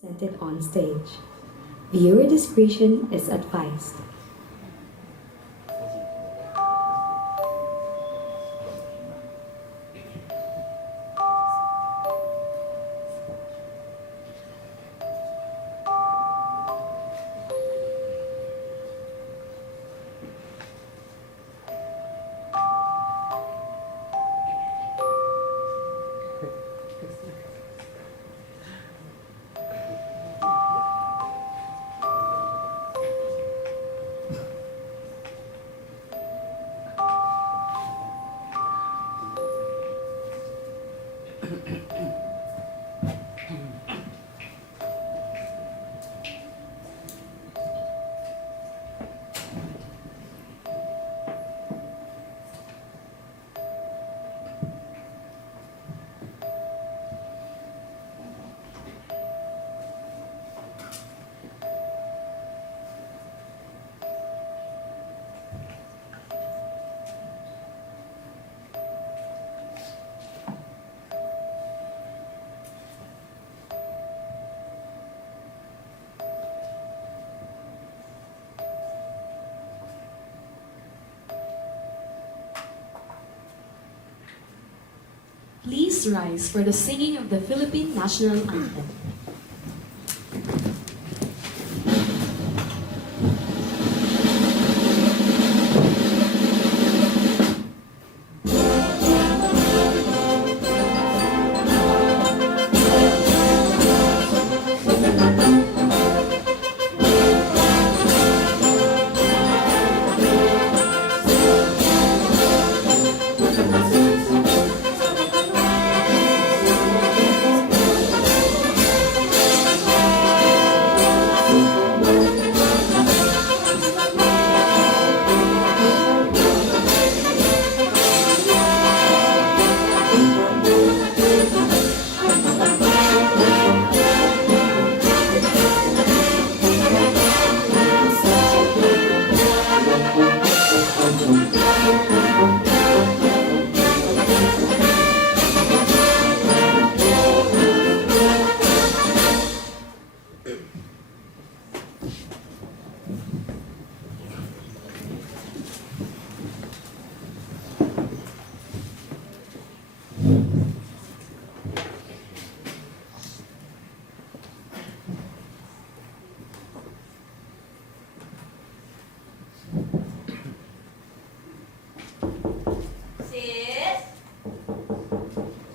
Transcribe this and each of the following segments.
Presented on stage. Viewer discretion is advised. Please rise for the singing of the Philippine National Anthem. Sis?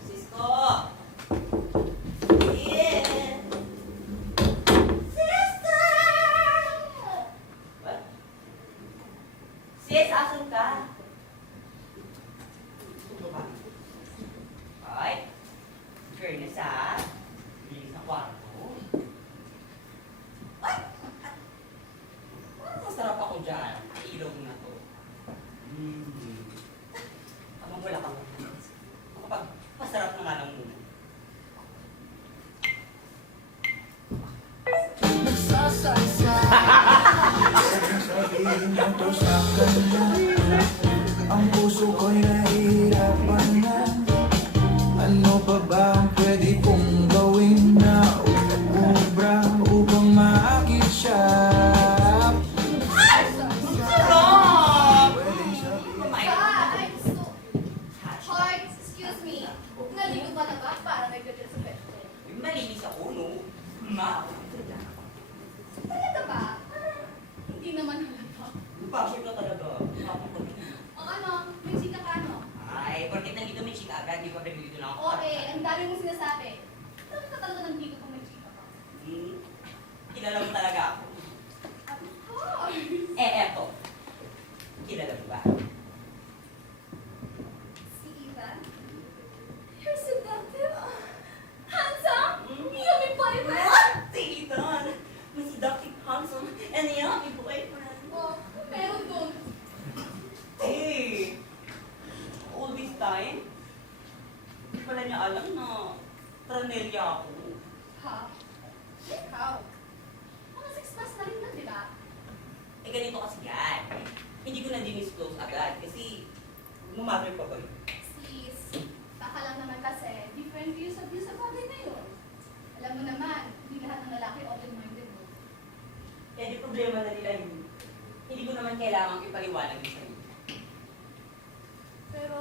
Sisko? Sis? Sister! What? Sis, asan ka? Tuto ka? Ay, fairness ha? Bilis na kwarto. Ay! Parang masarap ako dyan. Ilaw na to. Abang wala kang kapag pasarap na nga ng muna. Sabihin mo to sa kanya. Ang puso ko'y nahihirapan na. Ano pa ba ang pwede kong gawin na umubra upang maakit siya? Sarap! Pwedeng sabihin Kumain. Hoy, excuse me. Naligo ka na ba para nagdadala sa pet ko? Uy, malinis ako, no? Ma, Talaga ba? Hindi naman halata. basher ka talaga. O ano, may chika ka ano? Ay, porkit nandito may chika agad, di ko rin dito na ako. O ang dami mong sinasabi. Talaga ka talaga nandito kung may chika ka. Kilala mo talaga ako. Of course. Eto. Kilala mo ba? Si Ivan? You're seductive. Handsome. Yummy boyfriend. What? Si Ethan! Mas seductive, handsome, and yummy boyfriend. O, meron doon. Hey! All this time, hindi pala niya alam na tranelya ako. Ha? Ikaw. Mga 6 months na rin na, di ba? Eh, ganito kasi yan. Hindi ko na dinisclose agad kasi Mumother pa ba yun? Sis, baka lang naman kasi different views of you sa bagay na yun. Alam mo naman, hindi lahat ng di problema na nila yun. Hindi ko naman kailangang ipaliwanag yun sa'yo. Pero,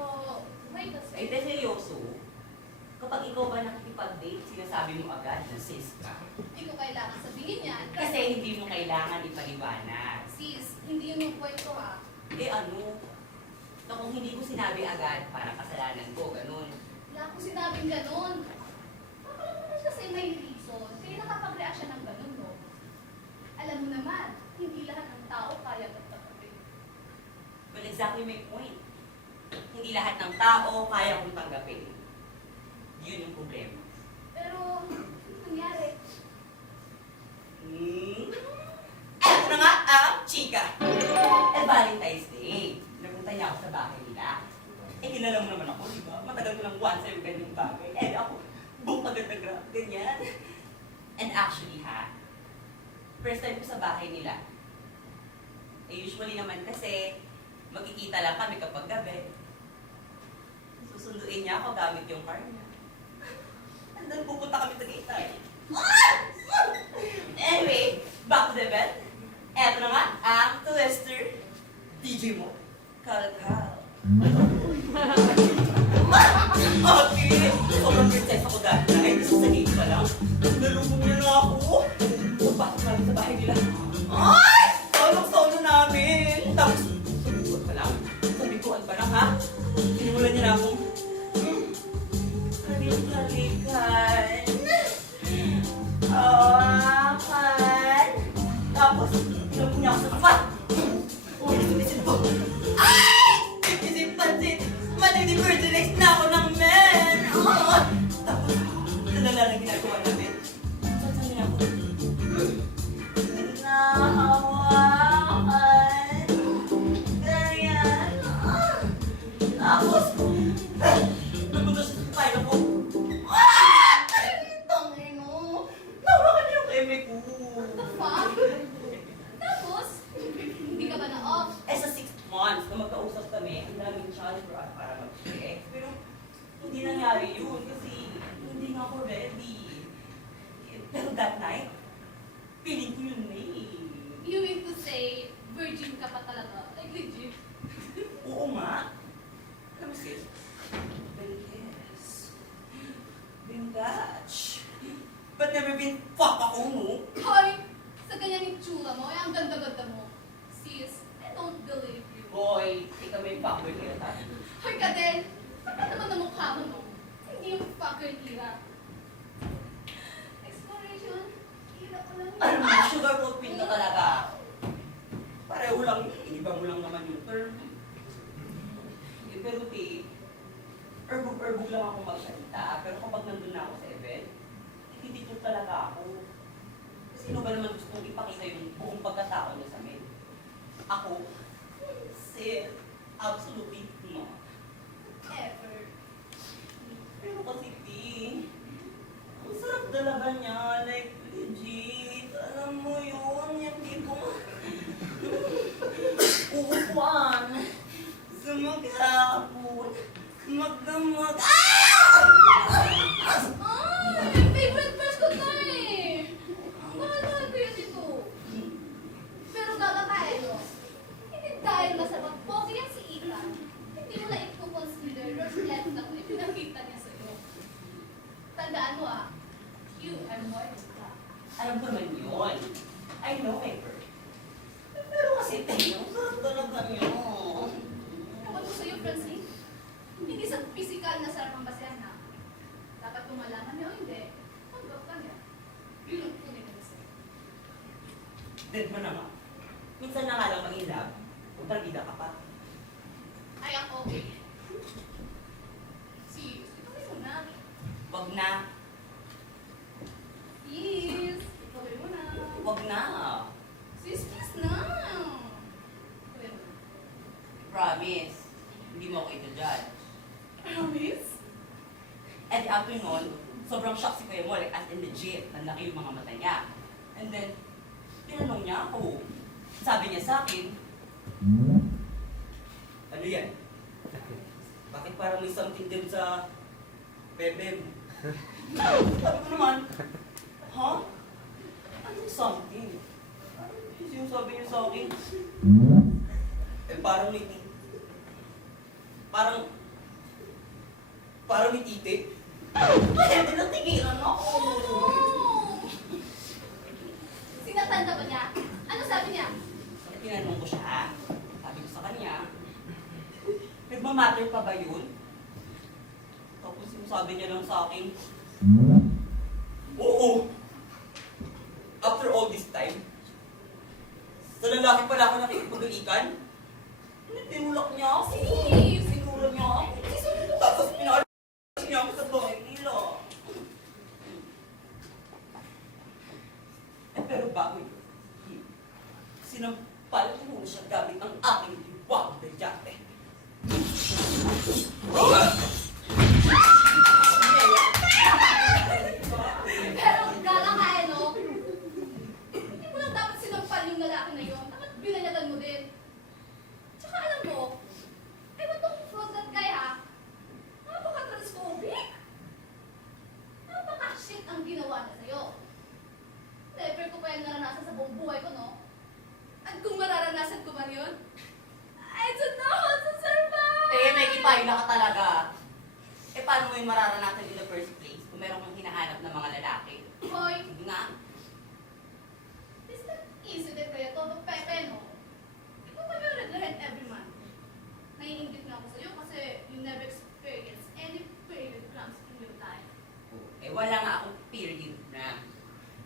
wait a Ay, second. seryoso. Kapag ikaw ba nakikipag-date, sinasabi mo agad na sis ka. Hindi ko kailangan sabihin yan. Kasi hindi mo kailangan ipaliwanag. Sis, hindi yun yung point ko ha. Eh ano? Na kung hindi ko sinabi agad, parang kasalanan ko, ganun. Wala akong sinabing ganun. Baka lang naman kasi may reason. Kaya nakapag-react siya ng ganun, no? Alam mo naman, hindi lahat ng tao kaya magtanggapin. Well, exactly my point. Hindi lahat ng tao kaya kong tanggapin. Yun yung problema. Pero, nangyari. Eto na nga ang chika! Eh, Valentine's Day. Napunta niya ako sa bahay nila. Eh, kilala mo naman ako, di ba? Matagal ko lang once yung ganyang bagay. Eh, ako, buong agad-agad, ganyan. And actually, first time ko sa bahay nila. Eh, usually naman kasi, magkikita lang kami kapag gabi. Susunduin niya ako gamit yung car niya. And then pupunta kami sa Tagaytay. Anyway, back to the bed. Eto na nga, ang twister. DJ mo. Kal-kal. Okay. Sobrang princess ako dahil na. Eh, gusto sa gate pa lang. Nalubog niya na ako. Pasok namin sa bahay nila. Ay! Solo namin. Tapos, sabikuan pa lang. Sabikuan pa lang, ha? Sinimulan niya na akong, halik-halikan. Awakan. Tapos, pinapun niya ako sa kapat. Uy, sumisid po. Ay! Isip-pansit. Matindi virgin ex na ako ng men. Tapos, nalala na ginagawa namin. Saan niya ako? Nahawakan. Ganyan. Tapos, napunta siya sa pila ko. Tangin mo. Nawakan niya yung eme ko. What the fuck? Tapos, hindi ka ba na-off? Eh, sa 6 months na magkausap kami, ang daming chance for us para mag-check. Pero, hindi nangyari yun kasi hindi nga ako ready. Pero that night, feeling ko yun na eh. You mean to say, virgin ka pa talaga? Like legit? Oo nga. Alam mo sis, well, yes. Been Dutch. But never been fuck ako, no? Hoy! Sa ganyan yung tsura mo, ang ganda-ganda mo. Sis, I don't believe you. Boy, ikaw may fuckboy kaya tayo. Hoy ka din! Bakit naman na mukha mo, no? Hindi yung fucker era. Exploration? Hira ko lang Ano yun. mo, sugar coat pin ka talaga. Pareho lang, iba mo lang naman yung term. Eh, pero di, erbog-erbog lang ako magsalita. Pero kapag nandun na ako sa event, hindi ko talaga ako. Sino ba naman gustong ipakita yung buong pagkatao niya sa amin? Ako? Sis, absolutely not. Ever. Pero kasi di, ang sarap talaga niya, like legit. Alam mo yun, yung tipong uupuan, sumagapon, magdamag. Ay! Favorite verse ko to eh! Mahal-mahal ko yun ito. Pero gagakain mo. Hindi dahil masarap pogi yan si Ethan. Hindi mo na ito consider reflect na kung ipinakita niya sa'yo. Tandaan mo you are more than that. Alam ko naman yun. I know my birth. Pero kasi tayo, sarap talaga yun. Kapag ko sa'yo, Francine, hindi sa physical na sarap ang basehan ha. Dapat kung malaman niya o hindi, tanggap ka niya. Yun ang tunay na sa'yo. Dead mo na nga. Minsan na nga lang mag-inlove, utang-ida ka pa. Ay, ako okay. Sis, ituloy mo na. Wag na. Sis, ituloy mo na. Wag na. Sis, please na. Ituloy mo na. Promise. Hindi mo ako ito-judge. Promise? And after nun, sobrang shock si Kuya Mo, like as in legit, ang laki yung mga mata niya. And then, tinanong niya ako. Sabi niya sa akin, ano yan? Bakit parang may something din sa bebe mo? Sabi ko naman, ha? Anong something? sinasabi niyo sa akin? Eh, parang may titi. Parang may titi. Kaya tinatigilan ako. Sinatanda ba niya? Ano sabi niya? Eh, tinanong ko siya. Sabi ko sa kanya, nagmamatter pa ba yun? Tapos sinasabi niya lang sa akin, oo. After all this time, sa lalaki pala ako nakikipagalikan. Tinulak niya ako. Sinura niya ako. Tapos pinaalis niya ako sa bahay nila. Eh pero bago yun, sinampal ko muna siya gamit ang aking liwag na yate. Pero galang ka eh, no? Hindi mo lang dapat sinampal yung lalaki na yun. Dapat binalatan mo din. Tsaka alam mo, ewan tong fraud that guy ha. Napaka-transphobic. Napaka-shit ang ginawa niya sa'yo. Never ko pa yan naranasan sa buong buhay ko, no? At kung mararanasan ko man yun, I don't know how to survive! Eh, may kipayla ka talaga. Eh, paano mo yung mararanasan in the first place kung meron kang hinahanap ng mga lalaki? Hoy, Hindi nga. is that incident kaya todo pepe, no? Ikaw pa yung red every month. Naiingit na ako sa'yo kasi you never experienced any period cramps in your life. Eh, wala nga akong period na.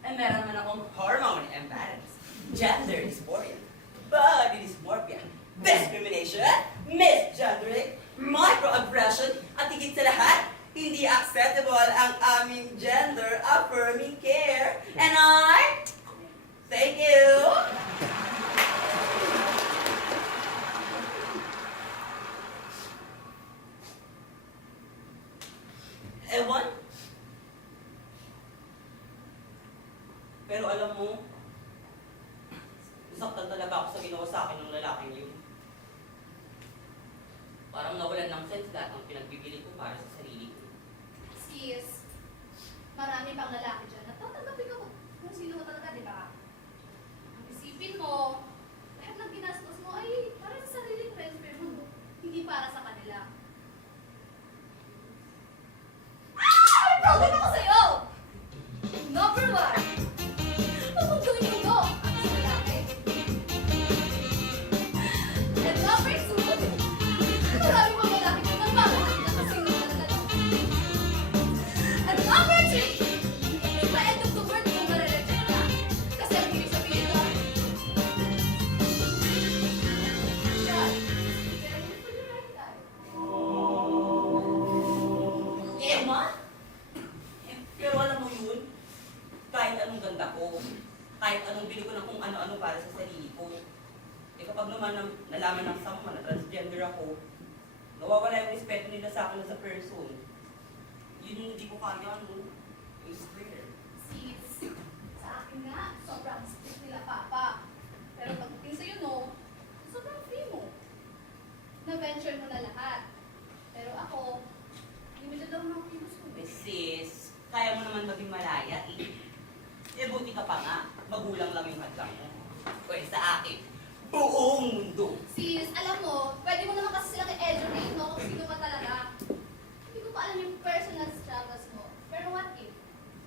Eh, meron man akong hormone imbalance, gender dysphoria, body dysmorphia, discrimination, misgendering, microaggression, at higit sa lahat, hindi acceptable ang aming gender-affirming care. And I thank you! Ewan? Pero alam mo, nasaktan talaga ako sa ginawa sa akin ng lalaking yun. Parang nawalan ng sense lahat ng pinagbibili ko para sa sarili ko. Sis, marami pang lalaki dyan. Natatanggapin ka kung sino ka talaga, di ba? Ang isipin mo, lahat ng ginastos mo ay para sa sariling welfare mo, no? Hindi para sa kanila. May problem ako sa'yo! Number one, huwag mong gawin yung go ako sa lalaki. And number two, marami pang lalaki dyan na mamahal ka kasi sino ka talaga. And number three, hindi pa end of the world kung nare-reject ka. Kasi ang ibig sabihin doon, God, very for the right time. Emma? Pero alam mo yun, kahit anong ganda ko, kahit anong bili ko ng kung ano-ano para sa sarili ko, eh kapag naman nalaman ng someone na transgender ako, nawawala yung respeto nila sa akin as a person. Yun yung hindi ko kaya, no? Yung square. Sis, sa akin nga, sobrang strict nila papa. Pero pagdating sa'yo, no, sobrang free mo. Na-venture mo na lahat. Pero ako, limited lang ang kilos ko. Eh sis, kaya mo naman maging malaya eh. Eh buti ka pa nga, magulang lang yung hadlang mo. Pwede sa akin, buong mundo. Sis, alam mo, pwede mo naman kasi silang i-educate, no, kung sino ka talaga. Hindi ko pa alam yung personal struggles mo. Pero what if,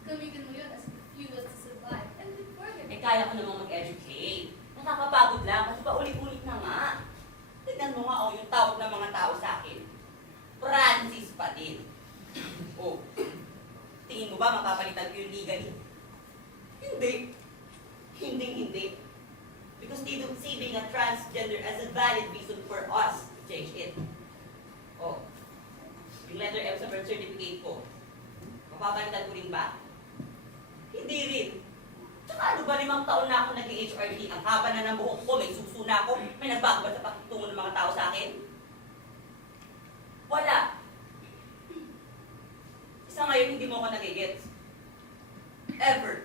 gamitin mo yun as fuel to survive and live further? Eh kaya ko namang mag-educate. Nakakapagod lang kasi paulit-ulit na nga. Tignan mo nga yung tawag ng mga tao sa akin. Francis pa din. Oh, tingin mo ba mapapalitan ko yung legally? Hindi. Hindi. Because they don't see being a transgender as a valid reason for us to change it. Oh, yung letter M sa birth certificate ko, mapapalitan ko rin ba? Hindi rin. Tsaka ano ba, 5 taon na ako nag-HRT, ang haba na ng buhok ko, may suso na ako, may nagbago ba sa pakitungo ng mga tao sa akin? Wala. Isa ngayon, hindi mo ako nagigets. Ever.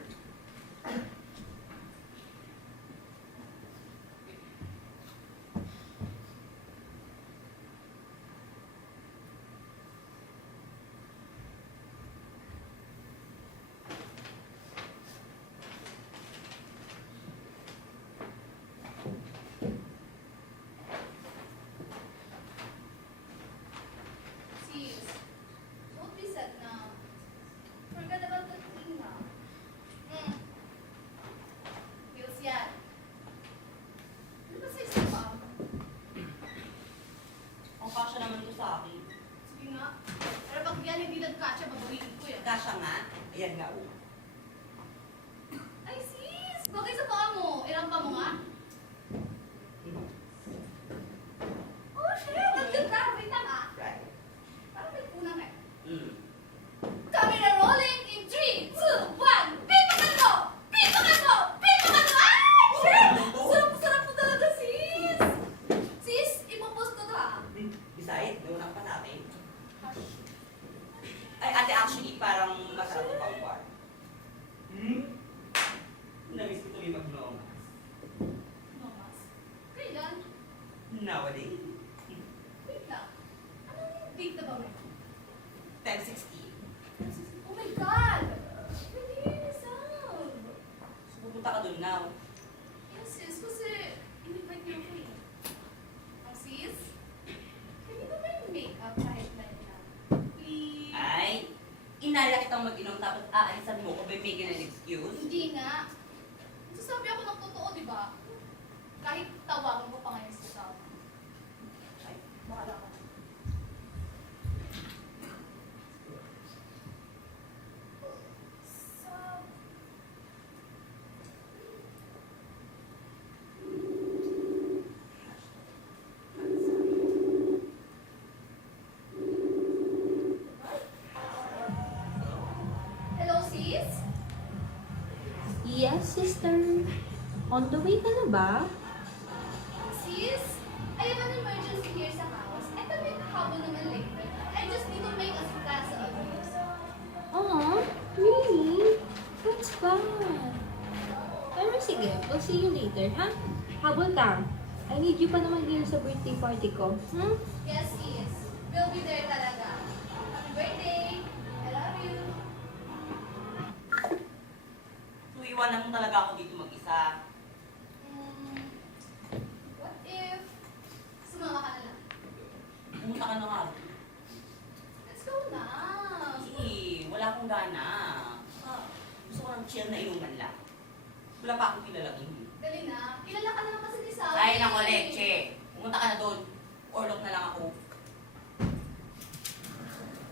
edad kasya, babawiin ko yan. Kasya nga. Ayan nga, oh. Ay, sis! Bakit sa paa mo? Irampa mo nga? Oh, shit! Ang ganda! Wait lang ah. Right. Parang may punang eh. Mm. Camera rolling in 3, 2, 1. Pipakan mo! Pipakan mo! Pipakan mo! Ay! Shit! Sarap mo talaga, sis! Sis, ipopost ko to ah. Besides, nauna pa natin. Ay, ate, actually, parang masarap ito pang bar. Namiss ko tuloy mag-nomas. No, mas. Kailan? Nowadays. Wait lang. Anong date na ba mo? 10:16. Oh my God! Pwede yun resolve. So, pupunta ka dun now. Yes, sis, kasi in-invite niyo ako eh. Oh, sis? Pwede ba may makeup kahit night lang? Please? Ay, inala kitang mag-inom tapos aalisan mo ko by making an excuse. Hindi nga. Sasabi ako ng totoo, di ba? Kahit tawagan ko pa ngayon sa tao. Ay, Bahala ka. So, hello, sis? Yes, sister. On the way ka na ba? Sis, I have an emergency here sa house. I can make a habol naman later. I just need to make a class of this. Oh, really? That's fun. Pero sige, we'll see you later, ha? Habol ka. I need you pa naman here sa birthday party ko. Hmm? Yes, sis. We'll be there talaga. Happy birthday! I love you! So, iwanan mo talaga ako dito mag-isa. What if sumama ka na lang? Pumunta ka na nga. Let's go na! Sige, wala akong gana. Gusto ko ng chill na inuman lang. Wala pa akong kilalagin. Dali na. Kilala ka naman kasi ni Sally. Ay, nako, leche. Pumunta ka na doon. Orlok na lang ako.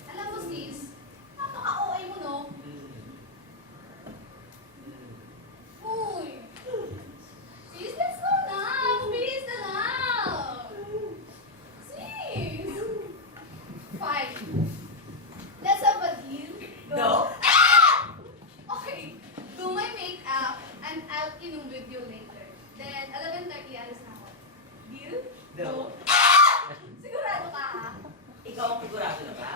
Alam mo, sis, napaka-OA mo, no? Uy! Sis, let's go na! Mabilis na lang! Sis! Fine. Let's have a deal. No? Okay. Do my makeup and I'll inom with you later. Then, 11:30, alis na ako. Deal? No. Sigurado ka, ha? Ikaw ang sigurado na ba?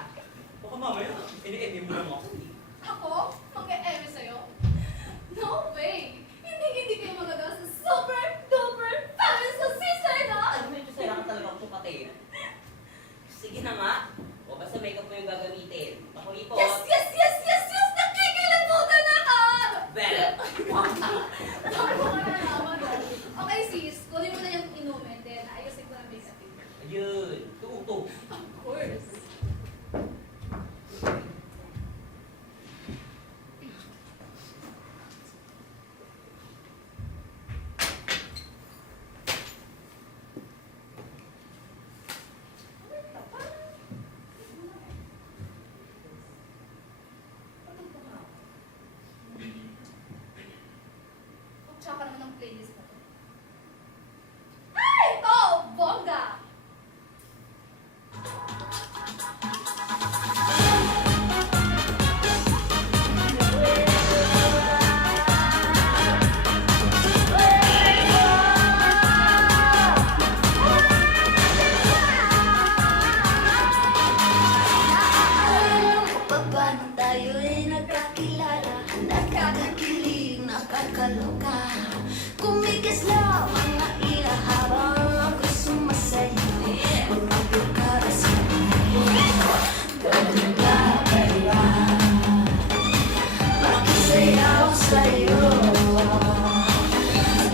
Baka mamaya, ini-edit mo lang ako. Ako? Mag-e-eme sa'yo? No way! Hindi kayo magagawa sa super duper fabulous na sister, no? Ano medyo kailangan talaga akong sukatin. Sige na nga. O basta makeup mo yung gagamitin. Ako ipot. Yes, yes, yes, yes, yes! Nakikilabutan na ka! Well, Sabi ko ka na naman. Okay, sis. Kunin mo na yung inumin. Then, ayusin ko na makeup. ayun. Tutok. Of course. Tsaka naman ang playlist na to. Ay! Ito! Bongga! Alam mo pa ba nung tayo'y nagkakilala? Nakakakilig, nakakaloka. Kumikislaw ang ila habang ako'y sumasayo. Magpapagkara sa Dalaga, makisayaw sa'yo.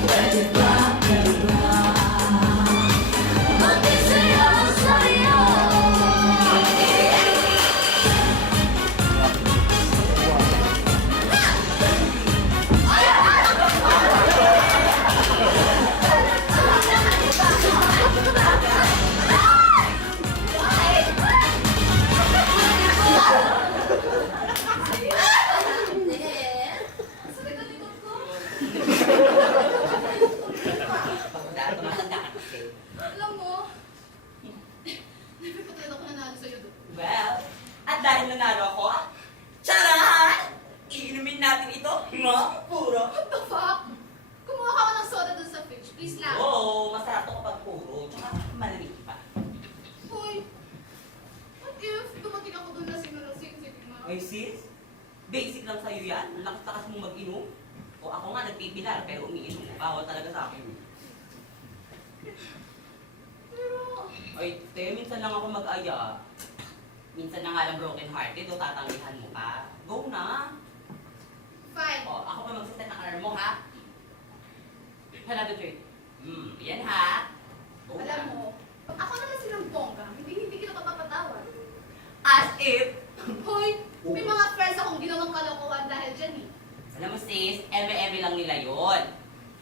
Pwede ba, makisayaw sa'yo. Ay sis, basic lang sa'yo yan. Ang lakas-lakas mong mag-inom. O ako nga nagpipilar pero umiinom. Bawal talaga sa akin. Pero, Ay, te, minsan lang ako mag-aya. Minsan na nga lang broken hearted o tatanggihan mo pa. Go na. fine. O, ako pa magsaset ng alarm mo, ha? Hanapin ko yan ha. Go Alam na. mo, pag ako naman silang bongga, hindi kita papapatawad. As if. Hoy, may mga friends akong ginawang kalokohan dahil dyan eh. Alam mo sis, eme-eme lang nila yon.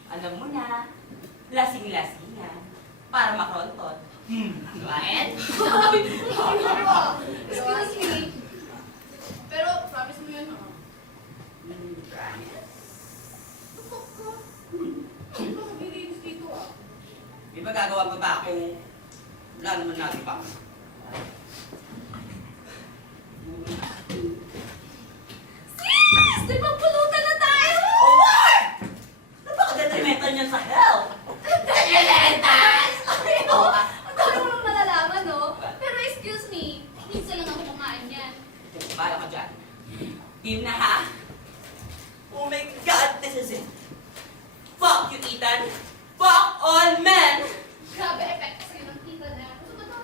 Alam mo na, lasing-lasingan. Para makrontot. Diba, Ed? Excuse me. Pero, promise mo yun, ha? Promise? Tukok ka. Hindi ka maglilinis dito, ah. Di ba gagawa pa ba kung wala naman natin pa? Sis! Di ba pulutan na tayo? Oh, what? Napaka-detrimental niyan sa health. Detrimental! Ang dami mo nang malalaman, no? Pero excuse me, minsan lang ako kumain yan. Bala ka dyan. Team na ha? Oh my God, this is it. Fuck you, Ethan. Fuck all men. Grabe, epekto sa'yo ng tita na. Gusto ba to?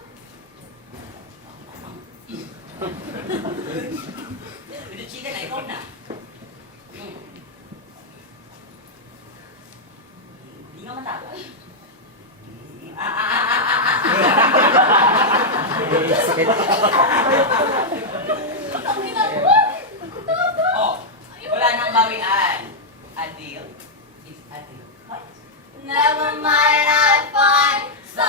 With the chicken, I ikaw na. Hindi nga matapos. Ang ginagawa! Oh, wala nang bawian. A deal is a deal. What? Never mind, I find so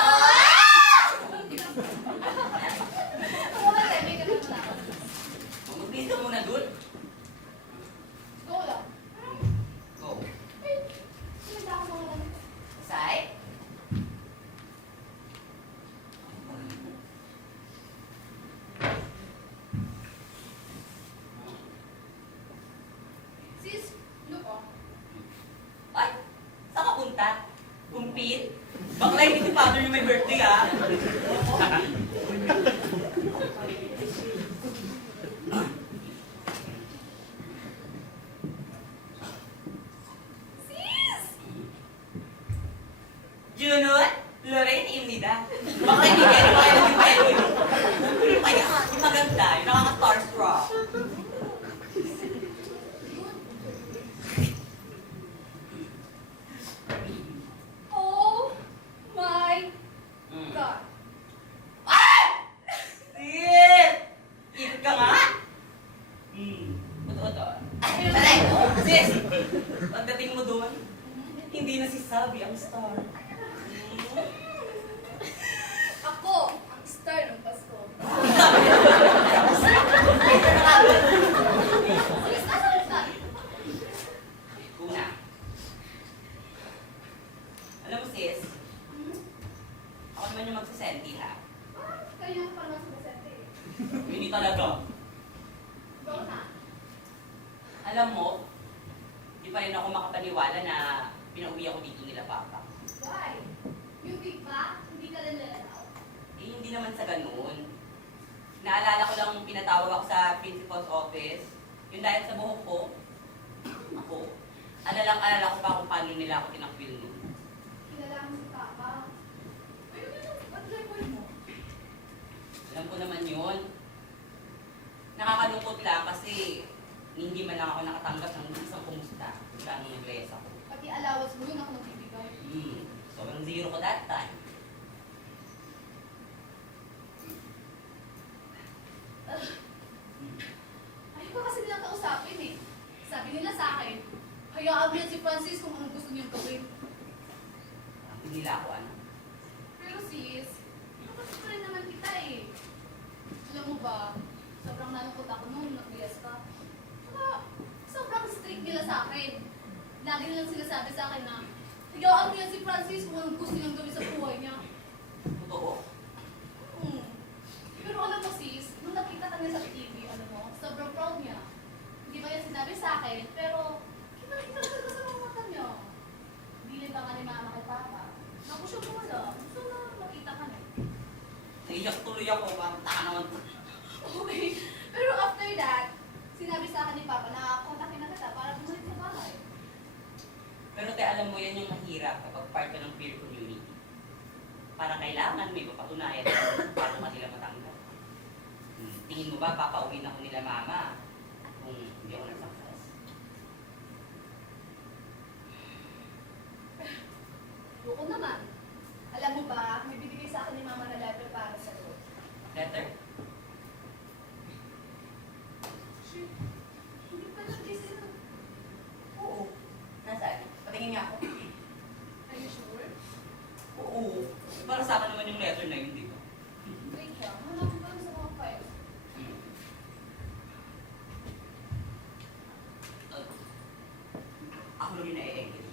Wala tayo, may ganun na ako. Mag-video muna dun. Go lang. Go. Ay, sinanda ako mga lang. Side. Sis, look oh. Ay, saan ka punta? Kumpin? Bakla hindi si father niyo may birthday ah. Sis! Junot, Lorraine, Imnida. Bakla hindi kayo kayo ng pwede. Kaya yung maganda, yung nakaka-starstruck. Oh my Mm. God. Ah! Sis! Ikot ka nga! Totoo to. Tara! Sis! Pagdating mo doon, hindi na si Sabi ang star. Ako, ang star ng Pasko. Sis, asan ang star? Una. Alam mo sis, ako naman yung magsasenti ha. Kaya pa naman sa Basente eh. Hindi talaga. Go na. Alam mo, di pa rin ako makapaniwala na pinauwi ako dito nila Papa. Why? Yung big ba? Hindi ka lang lalalaw. Eh, hindi naman sa ganun. Naalala ko lang pinatawag ako sa principal's office. Yung dahil sa buhok ko, ako, alala ko pa kung paano nila ako tinakwil nun. Kilala mo si Papa. Ano ba yung butler boy mo? Alam ko naman yun. Nakakalungkot lang kasi hindi man lang ako nakatanggap ng isang kumusta. Gano'ng nag-rest ako. Pati allowance mo yun ako nagbibigay. Sobrang zero ko that time. Ayaw ko kasi nilang kausapin eh. Sabi nila sa akin, hayaan mo yan si Francis kung anong gusto niyang gawin. Hindi nila ako ano. Pero sis, nakapasok pa rin naman kita eh. Alam mo ba, sobrang nalungkot ako nung nag-BS ka. Saka, sobrang strict nila sa akin. Lagi nilang sinasabi sa akin na, hayaan mo yan si Francis kung anong gusto niyang gawin sa buhay niya. Totoo. Hmm. Pero alam mo sis, nung nakita ka niya sa TV, ano mo, sobrang proud niya. Hindi ba yan sinabi sa akin, pero kita talaga sa mga mata niya. Bilin ka ni mama kay papa. Naku siya mo wala. Gusto na makita ka niya. Naiyak tuloy ako. Parang taka naman. Okay. Pero after that, kailangan may papatunayan paano ka nila matanggap. Tingin mo ba papauwi na ko nila mama kung hindi ako nag-success? Oo naman. Alam mo ba, may binigay sa akin ni Mama na letter para sa'yo. Letter? Shit. Hindi pa nagising. Oo. Nasaan? Patingin nga ako. Are you sure? Oo. Para sa akin naman yung letter na yun, di ba? Wait lang. Hanapin ko sa mga files. Ako lang yung na-e-engage.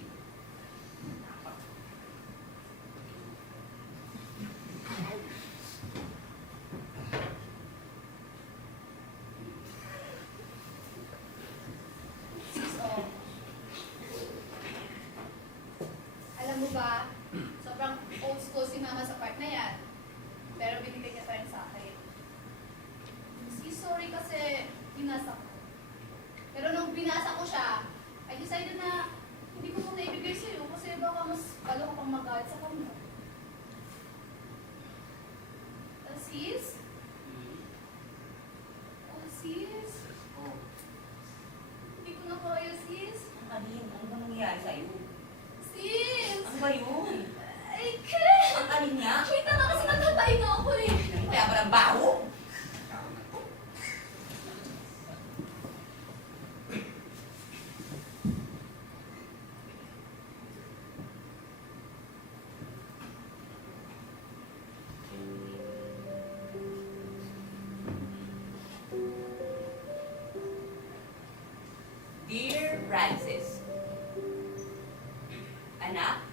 Oo. Alam mo ba, sobrang old school si Mama sa part na yan. Pero binigay niya pa rin sa akin. Sorry kasi binasa ko. Pero nung binasa ko siya, I decided na hindi ko muna ibigay sa'yo kasi baka mas lalo ka pang magalit sa kanya. Sis? Oh, sis? Oo. Hindi ko na kaya, sis. Ang alin? Ano ba nangyayari sa'yo? Sis! Ano ba yun? I can't! Ang alin niya? Kita nga kasi nagkatayo ako eh. Kaya ba ng baho? Dear Francis, anak,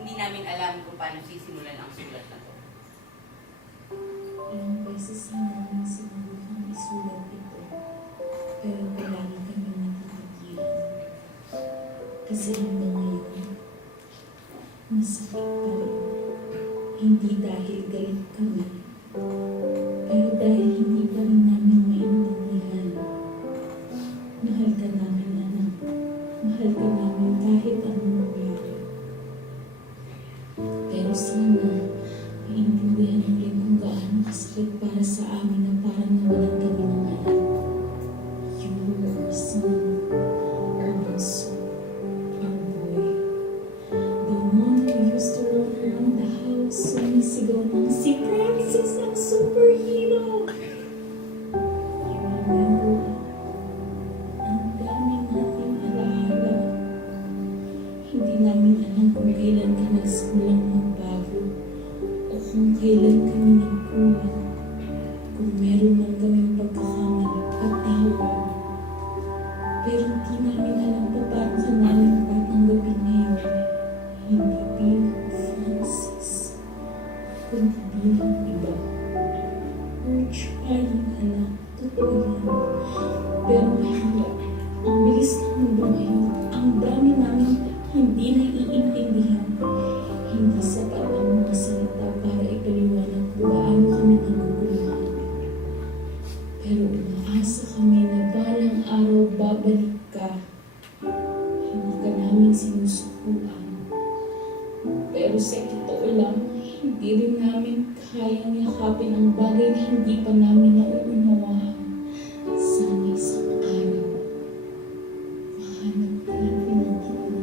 hindi namin alam kung paano sisimulan ang sulat na to. Ilang beses na namin sinubukang isulat ito, pero palagi kami natitigilan. Kasi hanggang ngayon, masakit pa rin. Hindi dahil galit kami, pero dahil hindi pa rin namin maintindihan. Mahal ka namin, anak. Mahal ka namin kahit anong mangyari. Pero sana, maintindihan mo rin kung gaano kasakit para sa amin na parang nawalan kami ng anak. You were our son, our bunso, our boy. The one who used to run around the house, sumisigaw ng si Francis ang superhero. You remember? Ang dami nating alaala. Hindi namin alam kung kailan ka nagsimulang magbago o kung kailan kami nagkulang. Kung meron man kaming pagkakamali, patawad. Pero di namin alam pa paano ka namin patanggapin ngayon. Hindi bilang Francis, kundi bilang iba. We're trying, anak. Totoo yan. Pero mahirap. Ang bilis ng buhay. Ang dami namin hindi naiintindihan. Hindi sapat ang mga salita para ipaliwanag kung gaano kami naguguluhan. Pero umaasa kami na balang araw babalik ka. Hindi ka namin sinusukuan. Pero sa totoo lang, hindi rin namin kayang yakapin ang bagay na hindi pa namin nauunawaan. Sana isang araw, mahanap namin ang kita.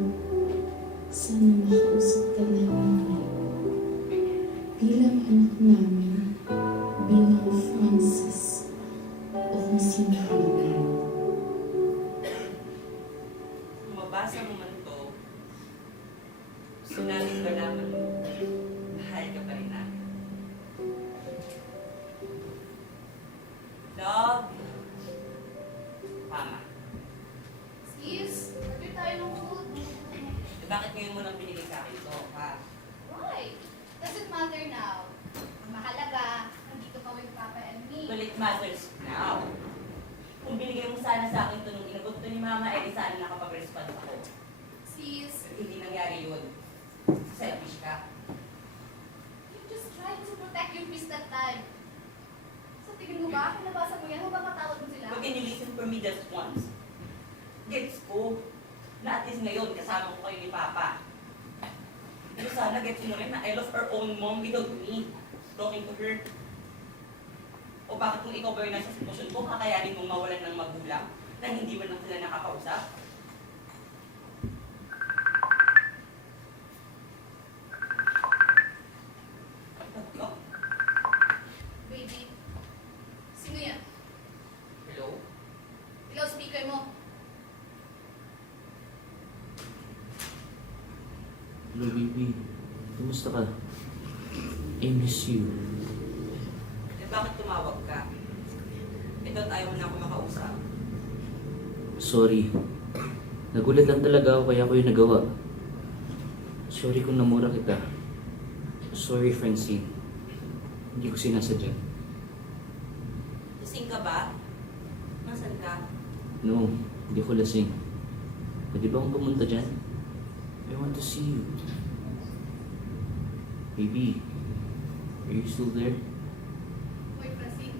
Sana makausap ka namin ngayon. Bilang anak namin, bilang Francis, o kung sino ka man. Kung mabasa mo man to, gusto namin malaman mo, mahal ka pa rin namin. Love, Mama. Sis, order tayo ng food. Bakit ngayon mo lang binigay sa akin ito, ha? Why? Doesn't matter now. Ang mahalaga, nandito pa with Papa and me. Well, it matters now. Kung binigay mo sana sa akin ito nung inagot to ni Mama, eh di sana nakapag-response ako. Sis, Pero hindi nangyari yun. Selfish ka. you just tried to protect your peace that time. Sa tingin mo ba, kung nabasa mo yan, mapapatawad mo sila? But can you listen for me just once? Gets ko. Na at least ngayon, kasama ko kayo ni Papa. Pero sana gets mo rin na I lost our own mom without me talking to her. O bakit kung ikaw ba yung nasa sitwasyon ko, kakayanin mong mawalan ng magulang na hindi man lang sila nakakausap? Tatlo? Baby, sino yan? Hello? Ikaw, speaker mo. Hello, baby. Kumusta ka? I miss you. Eh bakit tumawag ka? Ito at ayaw mo na ako makausap. Sorry. Nagulat lang talaga ako kaya ko yung nagawa. Sorry kung namura kita. Sorry, Francine. Hindi ko sinasadya. Lasing ka ba? Nasaan ka? No, hindi ko lasing. Pwede ba akong pumunta dyan? I want to see you. Baby, are you still there? Wait, Francine.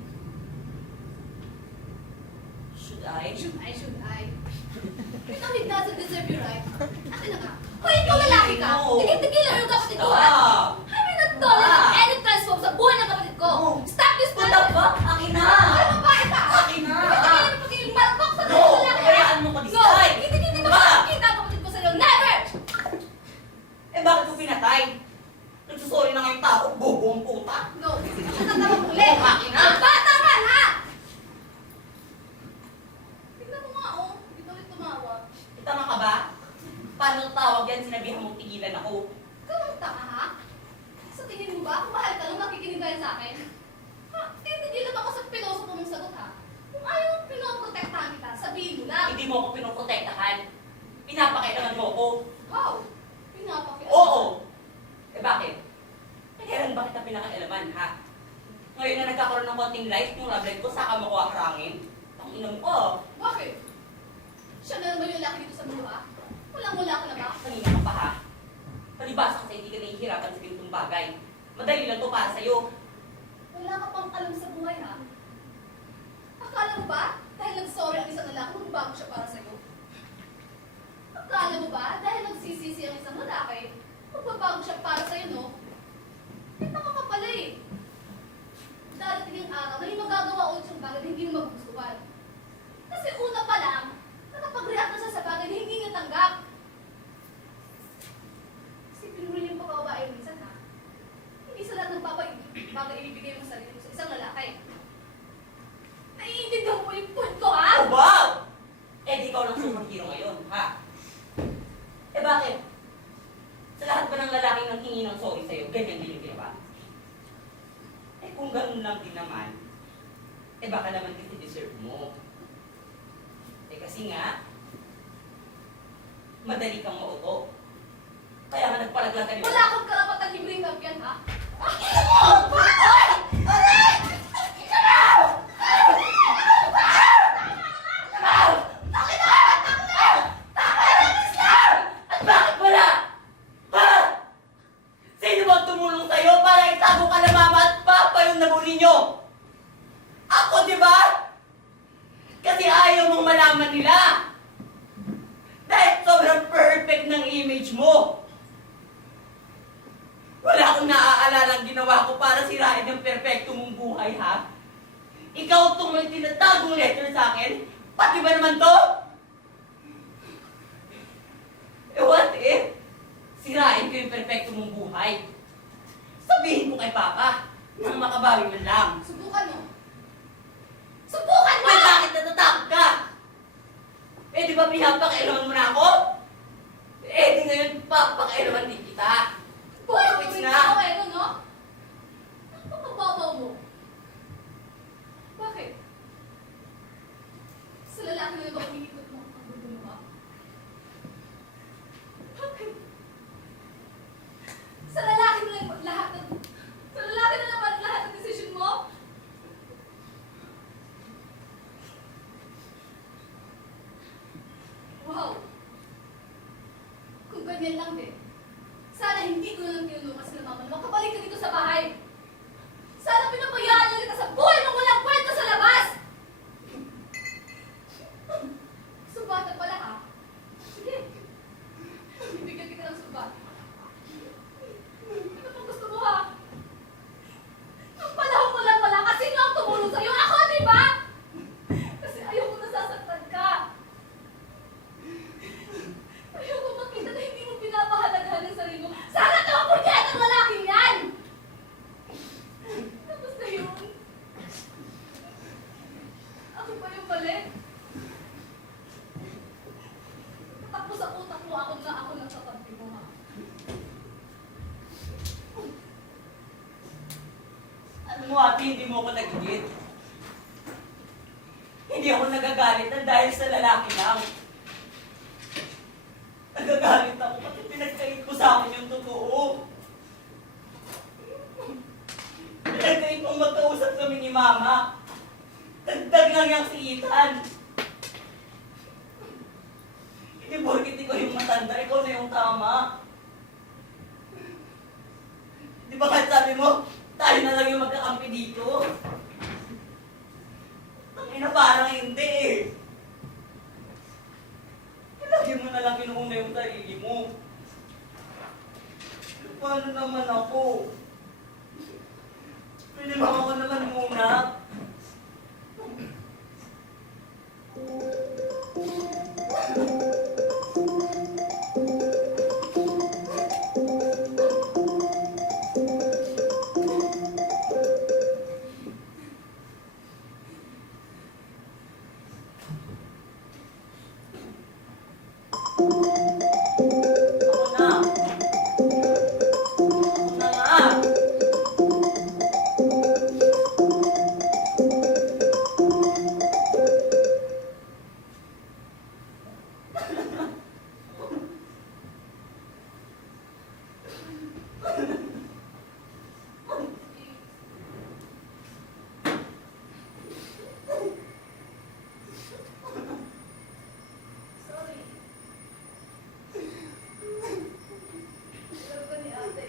Should I? Should I? Ikaw, it doesn't deserve you, right? Akin na ka. Hoy, ikaw lalaki ka! No. Tigil-tigilan yung kapatid ko, ha? Stop! I will not tolerate any transform sa buhay ng kapatid ko! No. Stop this What the fuck? Akin na! Ano ba ito? Akin na! Tigil-tigilan yung pagiging marapok sa No! lalaki, ha? Hayaan mo ko this No! time! Hindi ko Ma! makikita ang kapatid ko sa'yo. Never! Eh bakit mo pinatay? Nagsusori na ngayong tao, bobo ang puta! No! Nakatawag ulit! No, akin na! Ang bata ka, ha? Tignan mo nga, oh. Hindi ka ulit tumawag. Tama ka ba? Paano tawag yan? Sinabihan mong tigilan ako. Ikaw ang tanga, ha? Sa tingin mo ba, kung mahal ka lang, nakikinig ka rin sa akin? Ha? Titigilan ako sa piloso ko mong sagot, ha? Kung ayaw mong pinoprotektahan kita, sabihin mo lang. Hindi mo ako pinoprotektahan. Pinapakailangan mo ako. How? Pinapakialam. Oo! Eh bakit? Eh kailan ba kita pinakailaman, ha? Ngayon na nagkakaroon ng konting life yung love life ko, saka mo ko akrangin. Ang inom ko. Bakit? Siya na naman yung laki dito sa mundo, ha? Walang-wala ka na ba? Kanina ka pa, ha? Palibasa kasi hindi ka nahihirapan sa ganitong bagay. Madali lang to para sa'yo. Wala ka pang alam sa buhay, ha? Akala mo ba, dahil nag-sorry ang isang lalaki, magbago siya para sa'yo? Akala mo ba, dahil nagsisisi ang isang lalaki, magbabago siya para sa'yo, no? Eh, tama ka pala eh. Darating yung araw na yung magagawa ulit yung bagay na hindi mo magugustuhan. Kasi una pa lang, nakapag-react na siya sa bagay na hindi niya tanggap. Isipin mo rin yung pagkababae minsan, ha? Hindi sa lahat ng bagay ibibigay mo sa sarili mo sa isang lalaki. Naiintindihan mo yung point ko, ha? Oh, wow! Eh, di ikaw lang superhero ngayon, ha? Eh, bakit? Sa lahat ba ng lalaking nang hingi ng sorry sa'yo, ganyan din yung ginawa? Eh, kung ganun lang din naman, eh baka naman kasi deserve mo. Eh, kasi nga, madali kang mauto. Kaya nga nagpalaglagan Wala kang karapatan libreng kampiyan, ha? At bakit wala? Ha? Sino bang tumulong sa'yo para itago ka na mama at papa yung nabuli nyo? Ako, di ba? Kasi ayaw mong malaman nila. Dahil sobrang perfect ng image mo. Wala akong naaalalang ginawa ko para sirain yung perfecto mong buhay, ha? Ikaw itong may tinatagong letter sa akin? Pati ba naman to? Eh, what if? Sirain ko yung perfecto mong buhay. Sabihin ko kay Papa, nang makabawi man lang. Subukan mo. Subukan mo! Ay, bakit natatakot ka? Eh, di ba pinapakailaman mo na ako? Eh, di ngayon papakailaman din kita. Boy, Wait wait na. na ako eh, no? Napakababaw mo. Bakit? Sa lalaki na naman umiikot mo ang gusto mo, ha? Bakit? Sa lalaki na naman lahat ng... Sa lalaki na naman lahat ng desisyon mo? Wow! Kung ganyan lang din, sana hindi ko lang tinulukas na mama na makabalik ka dito sa bahay. Sana pinabayaan lang kita sa buhay mong walang kwenta sa labas! Subata pala, ha? Sige. Bibigyan kita ng subat. pa yung mali? Takbo sa utak mo, ako lang sa tabi mo, ha? Alam mo ate, hindi mo ako nagigit. Hindi ako nagagalit na dahil sa lalaki lang. Nagagalit ako kasi pinagkait ko sa akin yung totoo. Pinagkait mong magkausap kami ni Mama. Dagdag lang yung si Ethan. Hindi porkit ikaw yung matanda, ikaw na yung tama. Di ba kahit sabi mo, tayo na lang yung magkakampi dito? Tangina parang hindi eh. Lagi mo na lang inuuna yung sarili mo. Paano naman ako? Pwede ba ako naman muna? Ako na. Ako na nga. Sorry. Alam ko ni ate.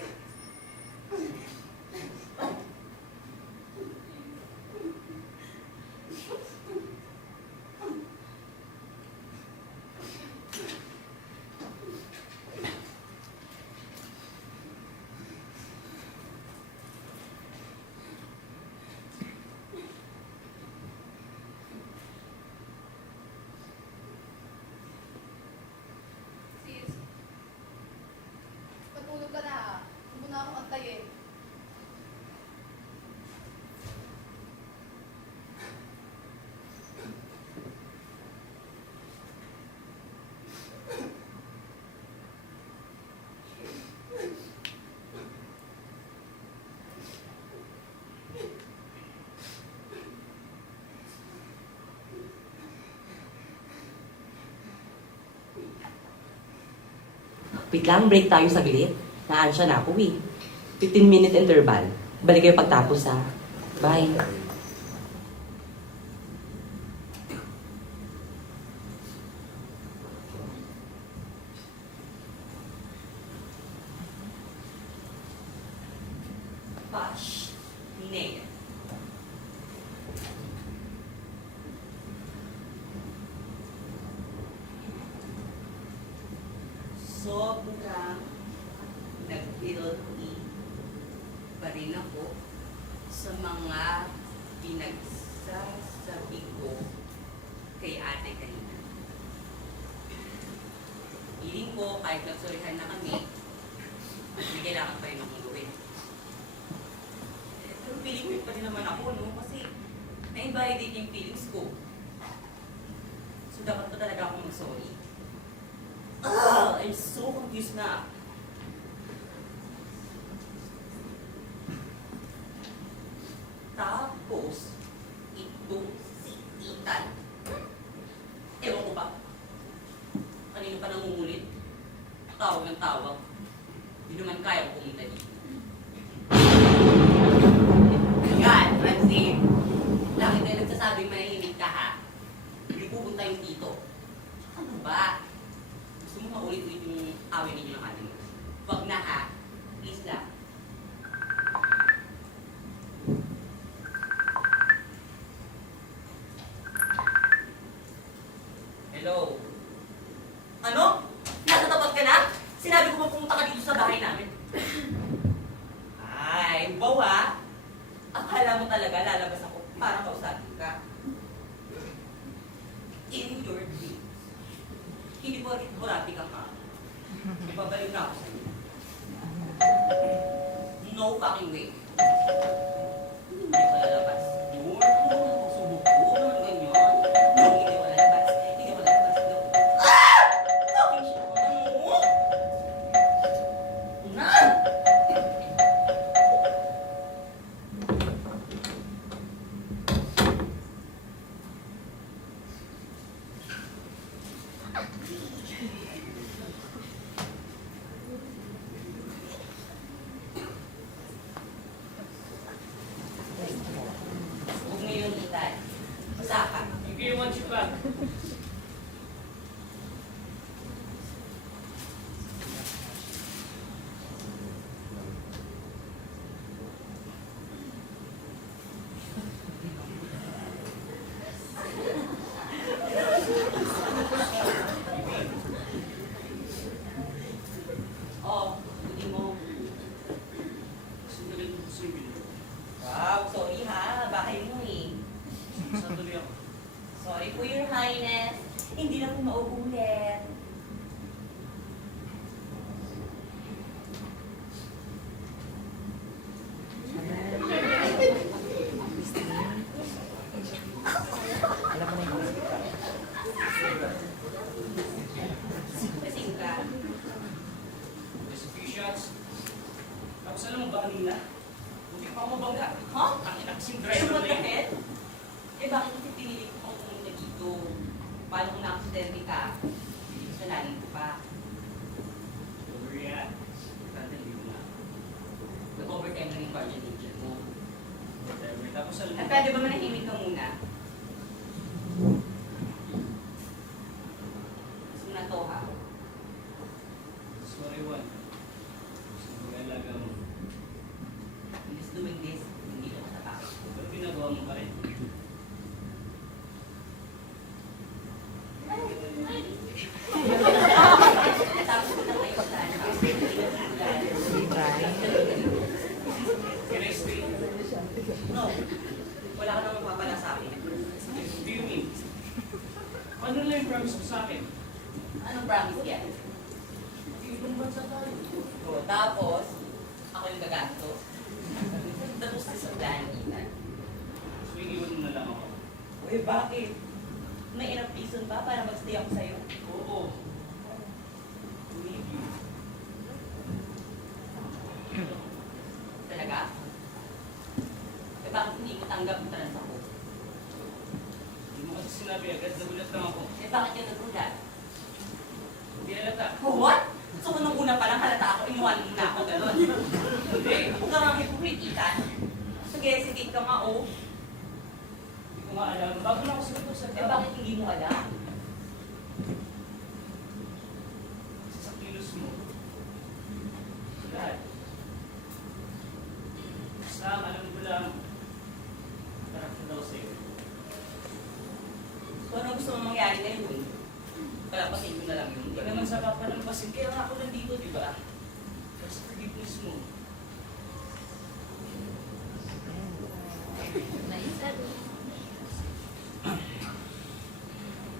Sis, matulog ka na, ha? Huwag mo na akong antayin. Wait lang, break tayo saglit. Naansya na ako eh. 15-minute interval. Balik kayo pagtapos ha. Bye. Bash. Nail. Sobrang nag-guilty pa rin ako sa mga pinagsasabi ko kay ate kanina. Feeling ko kahit nagsurihan na kami, may kailangan pa rin akong gawin. Pero feeling ko pa rin naman ako, no? Kasi na-invalidate yung feelings ko. So dapat pa talaga akong mag-sorry. I'm so confused na. Tapos, itong si Ethan. Ewan ko ba? Kanino pa nangungulit? Tawag ng tawag. Hindi naman kaya ko pumunta dito. Yan, Francine. Bakit tayo nagsasabing manahimik ka ha? Hindi pupunta yung tito. Ano ba? Gusto mo maulit-ulit yung awin ninyo ng ating mo? Wag na ha. Please lang. Hello? Ano? Nasa tapat ka na? Sinabi ko pumunta ka dito sa bahay namin. Ay, wow ha? Akala mo talaga lalabas ako para kausapin ka. In your dreams. Hindi ko rin burapi ka ka. Babalik na ako sa iyo. No fucking way. Hindi ka lalabas. Yun, subok ko. Ano naman ganyan? usapan. If you want you back. Oh, hindi mo. Sandali ko sa iyo. Wow, sorry ha. Bahay mo eh. Sandali ako. Sorry po, Your Highness. Hindi na po mauulit. Kasing ka. Just a few shots. Tapos alam mo ba kanina? Hindi pa ako mabangga. Ha? Ang inaksing Ayun driver mo na yun. bakit? Eh bakit kasi pinili ko kung pumunta dito? Paano kung na-accidente ka? Hindi ko sanalin ko pa. Overreact. Importante hindi mo na. Nag-overtime na yung guardian angel mo. Whatever. Tapos alam mo. At pwede ba manahimik ka muna? Gusto mo na to ha? Sorry, Juan. Gusto mo mag-alaga mo. I'm just doing this, hindi ka matatakot. Pero ginagawa mo pa rin. Natapos ko na kayo sa Can I stay? No. Wala ka namang papala sa akin. What do you mean? Ano lang yung promise mo sa akin? Anong promise yan? Ibang bansa tayo. O, tapos, ako yung gagastos. Tapos na sa planitan. So, iiwan mo na lang ako. Uy, bakit? May enough reason ba para magstay ako sa'yo? Oo. I need you. Talaga? Eh bakit hindi mo tanggap yung trans ako? Hindi mo kasi sinabi agad, nagulat lang ako. Eh bakit yung nagulat? Hindi halata. Oh, what? So kung nung una pa lang halata ako, inuwan mo na ako gano'n. Hindi. Huwag ka nga hipokritikan. Sige, hesitate ka nga, oh. Hindi ko nga alam. Bago na ako sa Eh bakit hindi mo alam? Sa kilos mo. Lahat. Basta ang alam ko lang, tarap na daw sa'yo. So ano gusto mo mangyari ngayon? Palapasin ko na lang yun. Hindi ka naman sa papalampasin. Kaya nga ako nandito, di ba? Kasi forgiveness mo.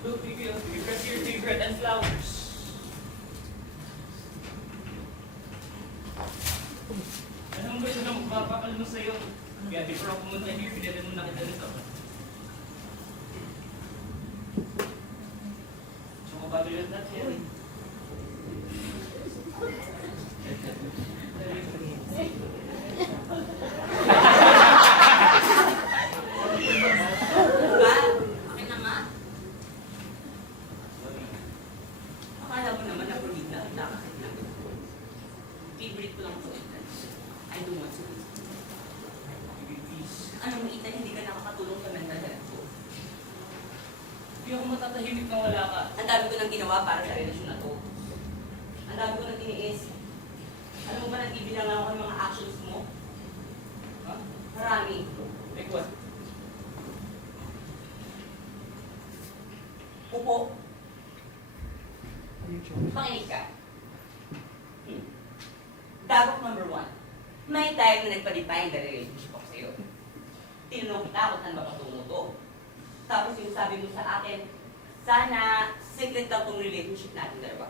Look, Bigil, you got your favorite and flowers. Alam mo ba ito na magpapakal mo sa'yo? Kaya before ako pumunta here, pinalan mo na kita nito. Chocolate yun natin yan. Diba? Akin na nga. Akala mo naman na kulit na kita kasi na. Favorite ko lang ito. I don't want to. Bigil, please. Ano mo, Ethan, hindi ka nakakatulong sa mental health ko. Hindi ako matatahimik na wala ka. Ang dami ko nang ginawa para sa relasyon na to. Ang dami ko nang tiniis. Alam mo ba, nagbibilang ako ng mga actions mo? Ha? Marami. Like what? Upo. Pakinig ka. Dagok number 1. May time na nagpa-define the relationship ako sa'yo. Tinanong kita kung saan ba patungo to. Tapos yung sabi mo sa akin, sana secret daw tong relationship natin dalawa.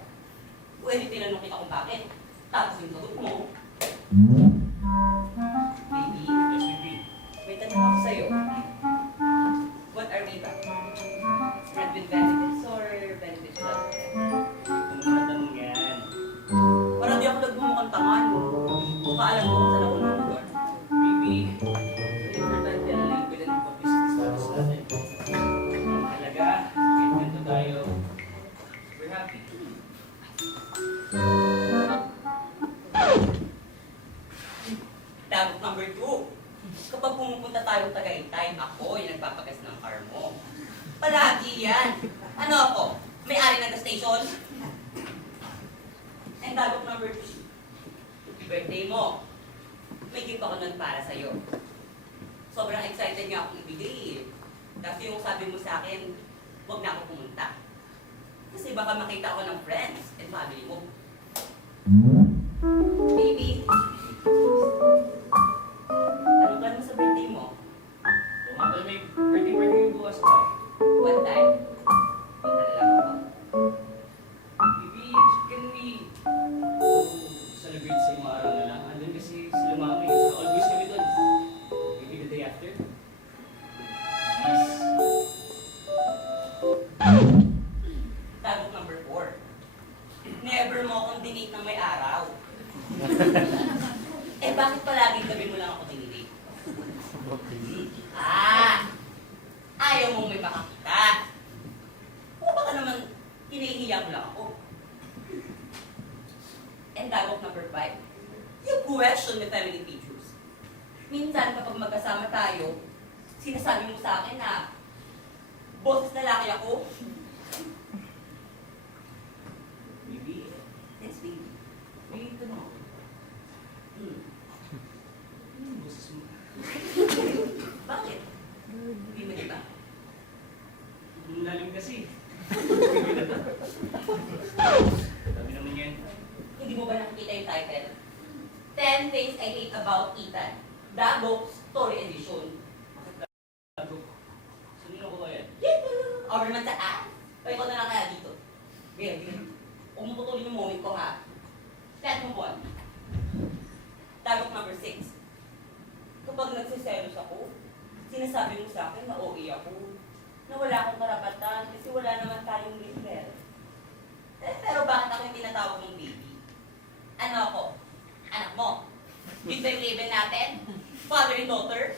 Pwede tinanong kita kung bakit. Tapos yung sagot mo, baby, Yes, baby. may tanong ako sa'yo. What are we ba? Friend with benefits or benefits without benefits? Kung matanong yan. Parang di ako nagmumukhang tangan. Kung kaalam ko kung saan ako nulugar. Baby, important yan na yung bilan ng pag-business para sa atin. Talaga, kahit ganito tayo, we're happy. Dapat number 2. Kapag pumupunta tayo Tagaytay, yan. Ano ako? May-ari ng gas station? And dagok number 2. Birthday mo. May gift ako nun para sa'yo. Sobrang excited nga akong ibigay eh. Kasi yung sabi mo sa akin, huwag na ako pumunta. Kasi baka makita ako ng friends and family mo. Baby, ano plan mo sa birthday mo? Tumagal may birthday party yung bukas pa. What time? Kita na lang ako. Baby, can we celebrate sa mga araw na lang? Andun kasi sila mama eh. So, always kami doon. Maybe the day after. Please. Tagok number 4. Never mo akong dinate ng may araw. Eh bakit palaging gabi mo lang ako dinate? Ayaw mong may makakita. O baka naman hinahihiya mo lang ako. And tagok number 5. You question the family pictures. Minsan kapag magkasama tayo, sinasabi mo sa akin na boses lalaki ako. Baby, Yes, baby. may tanong ako. Ano yung boses mo? Bakit? Hindi mo diba? Ang lalim kasi. Sabi naman yan. Hindi mo ba nakikita yung title? 10 Things I Hate About Ethan. Dago Story Edition. Tago. Sino ko ba yan? Or naman sa o ikaw na lang kaya dito. Bien. Huwag mo putulin yung moment ko ha. Let's move on. Tagok number 6. Kapag nagsiselos ako, sinasabi mo sa akin na OA ako. Na wala akong karapatan kasi wala naman tayong liver. Pero bakit ako yung tinatawag ng baby? Ano ako? Anak mo? Yun ba yung label natin? Father and daughter?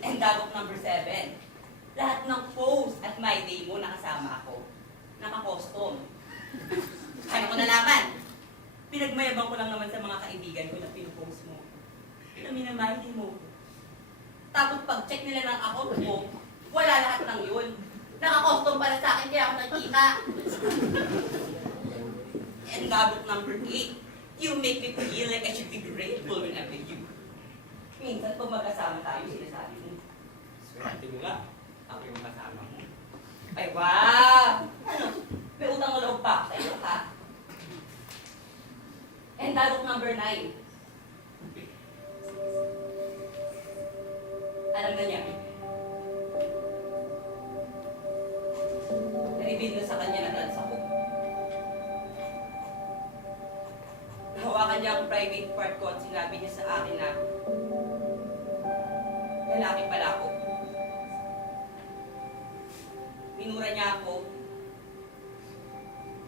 And dagok number 7. Lahat ng post at my day mo nakasama ako. Naka-custom. Ano ko nalaman? Pinagmayabang ko lang naman sa mga kaibigan ko na pinupost mo. Na minamahili mo ko. Tapos pag-check nila ng account mo, wala lahat ng yun. Naka-custom para sa akin kaya ako nakita. And dagok number 8. You make me feel like I should be grateful whenever you. Minsan pag magkasama tayo, sinasabi mo. Swerte mo nga. Ako yung kasama mo. Ay, wow! Ano? May utang o loob pa ako sa iyo, ha? And dagok number 9. Alam na niya. Na-reveal na sa kanya na trans ako. Nahawakan niya ang private part ko at sinabi niya sa akin na lalaki pala ako. Minura niya ako.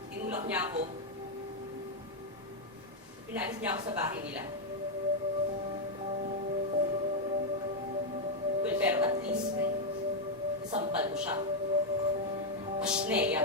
Tinulak niya ako. Pinalis niya ako sa bahay nila. Well, pero at least, nasampal ko siya. Ashneya.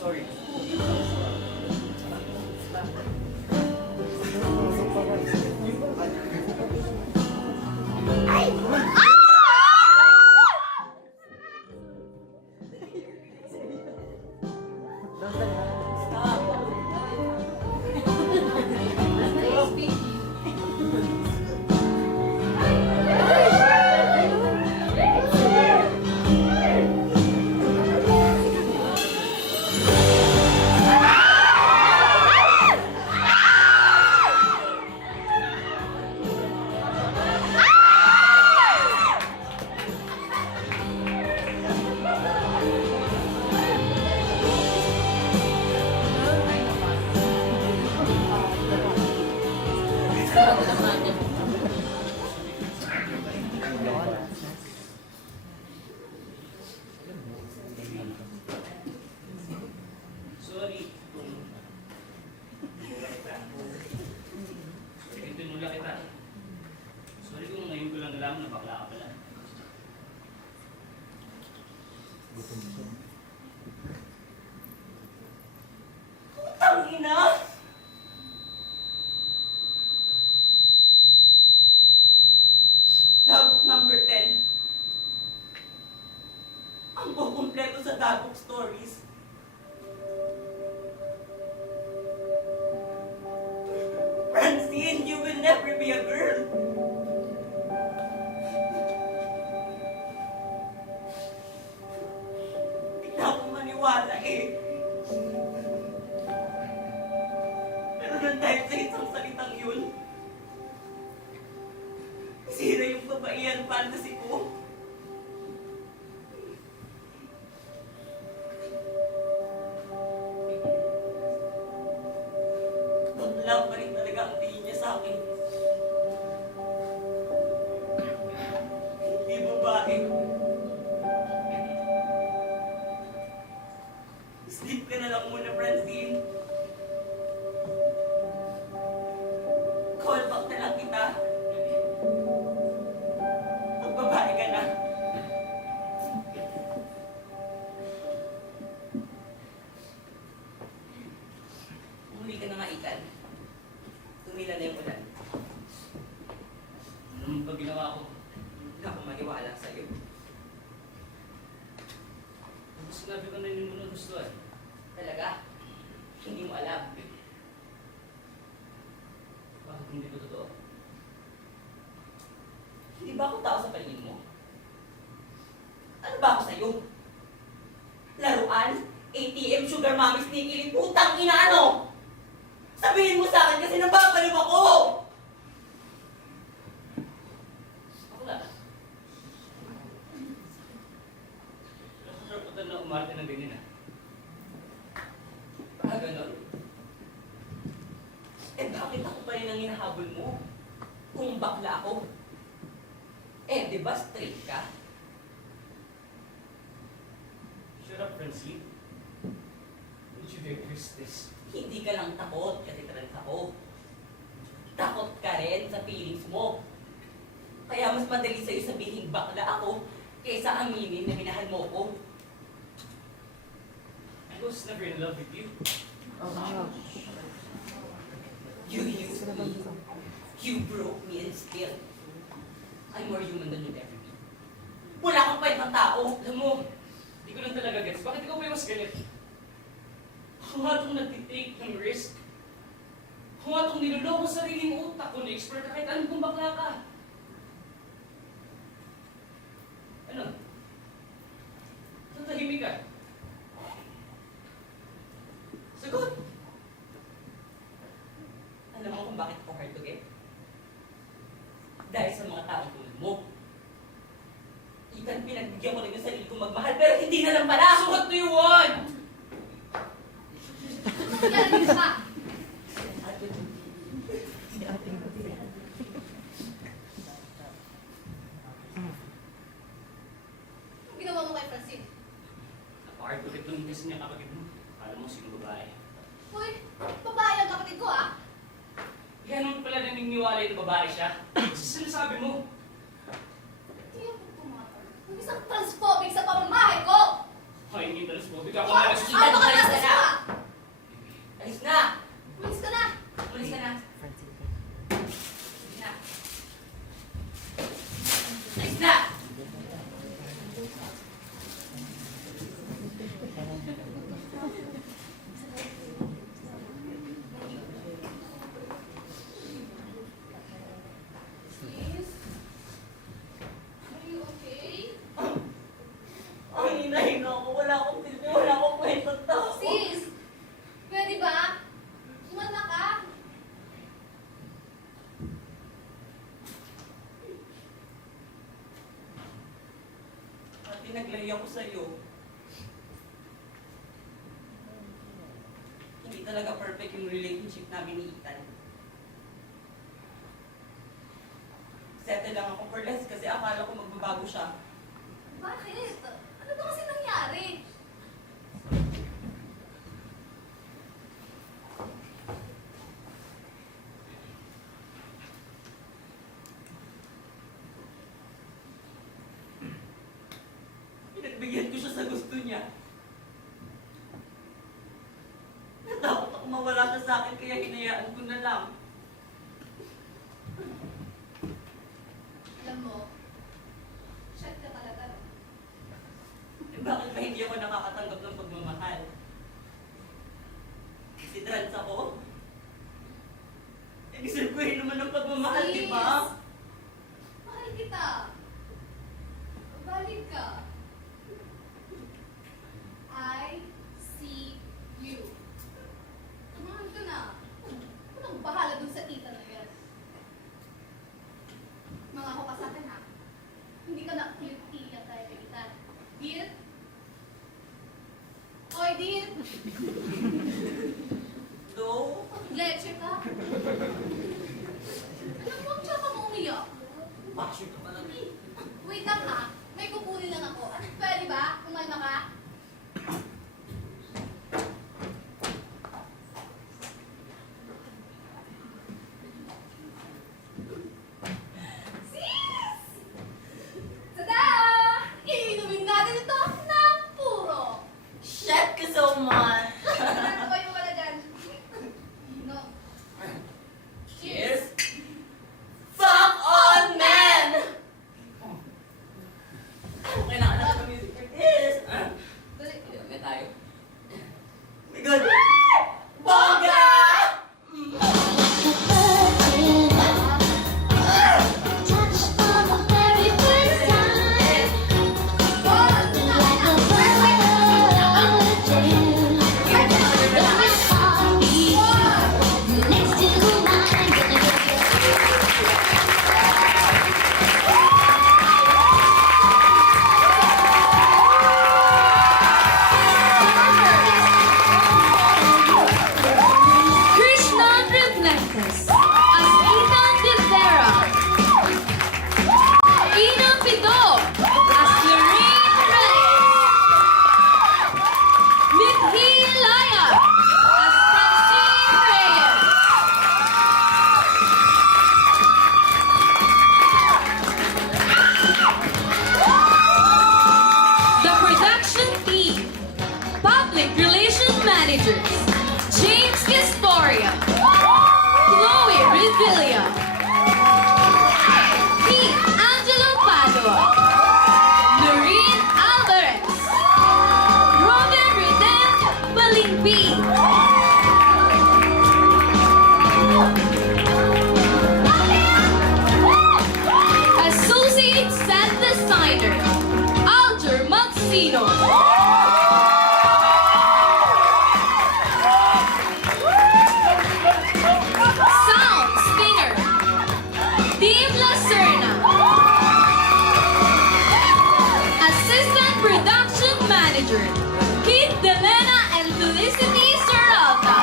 Sorry. stories. Francine, you will never be a girl. Hindi na ako maniwala eh. Pero nang dahil sa isang salitang yun, sira yung babaihan fantasy ko. Bakla pa rin talaga ang tingin niya sa akin. Hindi babae. Sleep ka na lang muna, Francine. Call back na lang kita. Pag babae ka na. Huli ka na nga, Ikan. Tumila na yung ulan. Anong ba ginawa ko? Hindi na ako maniwala sa'yo. Ano sinabi ko na hindi mo nagustuhan? Talaga? Hindi mo alam. Bakit hindi ko totoo? Hindi ba ako tao sa palingin mo? Ano ba ako sa'yo? Laruan? ATM, sugar mommy, sneaky, putang ina ano? Sabihin mo sa akin kasi nababaliw ako! Ako na. Nakakaraputan na umarte ng ganyan ah. Baka ganon. Eh bakit ako pa rin ang hinahabol mo? Kung bakla ako. Eh, di ba straight ka? Shut up, Francine. Don't you dare twist this. Hindi ka lang takot kasi trans ako. Takot ka rin sa feelings mo. Kaya mas madali sa'yo sabihin bakla ako kaysa aminin na minahal mo ko. I was never in love with you. You broke me and still. I'm more human than you'd ever be. Wala kang kwentang tao. Alam mo, hindi ko lang talaga gets. Bakit ikaw pa yung mas galit? Ako nga itong nagtitake ng risk. Ako nga itong niloloko sa sariling utak ko. Na-expert ka kahit alam kong bakla ka. Ano? Tatahimik ka. Sagot! Alam mo kung bakit ako hard to get? Dahil sa mga taong tulad mo. Ikan, pinagbigyan ko rin yung sarili kong magmahal, pero hindi na lang pala! So what do you want? Galing ka. Ang ginawa mo kay Francine? Napaka-hard to get lang kasi niya kapatid mo. Alam mo sino babae. Uy, babae ang kapatid ko ah. Kaya naman pala naniniwala yung babae siya. Sinasabi mo. Hindi ako tumatanong. Ang isang transphobic sa pamamahay ko! Ay, hindi transphobic ako Ay, na ano ka nasa ka? Alis na! Umalis ka na! Umalis ka na! Alis na! Alis na! Sis? Are you okay? Ang hinahin ako, wala akong silbi, wala akong kwentang tao. Sis! Pwede ba? Umanda ka? At pinaglay ako sa'yo. Hindi talaga perfect yung relationship namin ni Ethan. Settle lang ako for less kasi akala ko magbabago siya. Bakit? Ano ba kasi nangyari? Pinagbigyan ko siya sa gusto niya. Natakot ako mawala siya sa akin kaya hinayaan ko na lang. Alam mo, shit ka talaga. Eh, bakit ba hindi ako nakakatanggap ng pagmamahal? ka. I see you. Tumahan ka na. Anong bahala dun sa tita na yan? Mangako ka sa akin ha. Hindi ka na ulit iiyak tayo kaibigan. Deal? Oy, deal! Do? Leche ka? Alam mo, tsaka mo umiyak. Passion ka pa lang eh. Wait lang ha. May kukunin lang ako. Pwede ba? Kumalma ka? Sis! Tada! Iinumin natin ito ng puro. Chef ka so much. Ano ba yung wala dyan? Inom. Cheers! Fuck on, man! Kailangan na ng music for this! Ha? Dali. Inom na tayo. Oh my God! Bongga! Krishnan Reflectus as Ethan De Vera. Ina Pito as Lorraine Reyes. Mithi Laya as Francine Reyes. The production team. Public Relations Managers, James Castoria, Chloe Revilla, Pete Angelo Padua, Noreen Alvarez, Robin Reden Balimpi, Associate Set Designer, Alger Maxino. Sound Spinner, Dave Lacerna. Assistant Production Manager, Kit Delena and Felicity Serralta.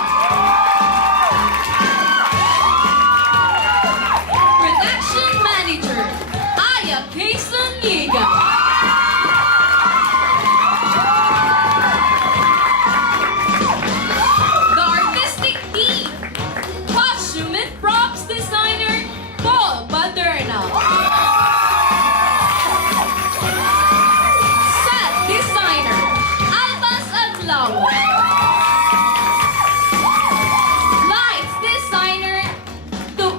Production Manager, Aya Quezon Liga. The artistic team. Costume and props designer, Paul Baderna. Set designer, Albas Adlaw. Lights designer, Tuk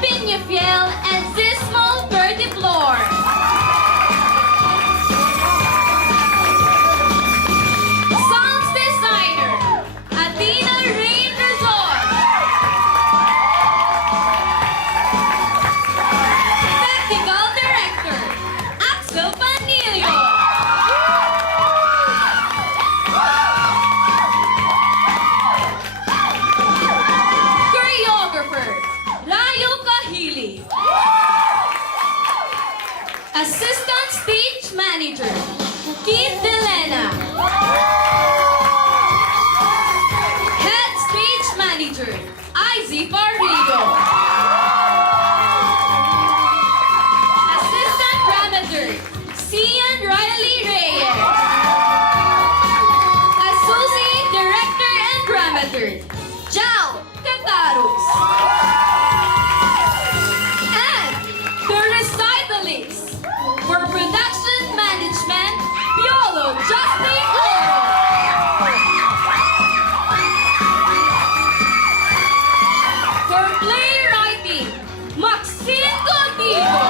Pinafiel and Zismal Vertiflor. Sounds designer, Athena Rain Resort. Technical director, Axel Panilio. Choreographer, Rayo Kahili. Assistant stage manager, Keith Delena. Head stage manager, Izzy Barrigo. Assistant dramaturg, Cian Riley Reyes. Associate director and dramaturg, Jao Cataros. And the recitalist for production management, Piolo Justin Oro. For playwriting, Maxine Contigo.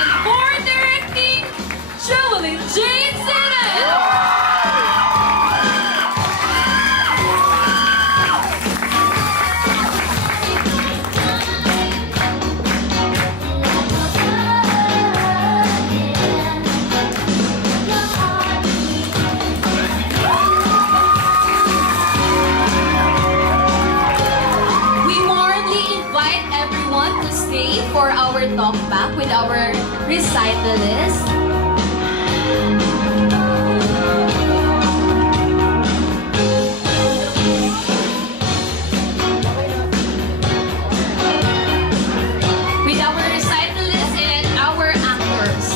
And for directing, Joelyn Jane Sinan. with our recitalist. With our recitalist and our actors.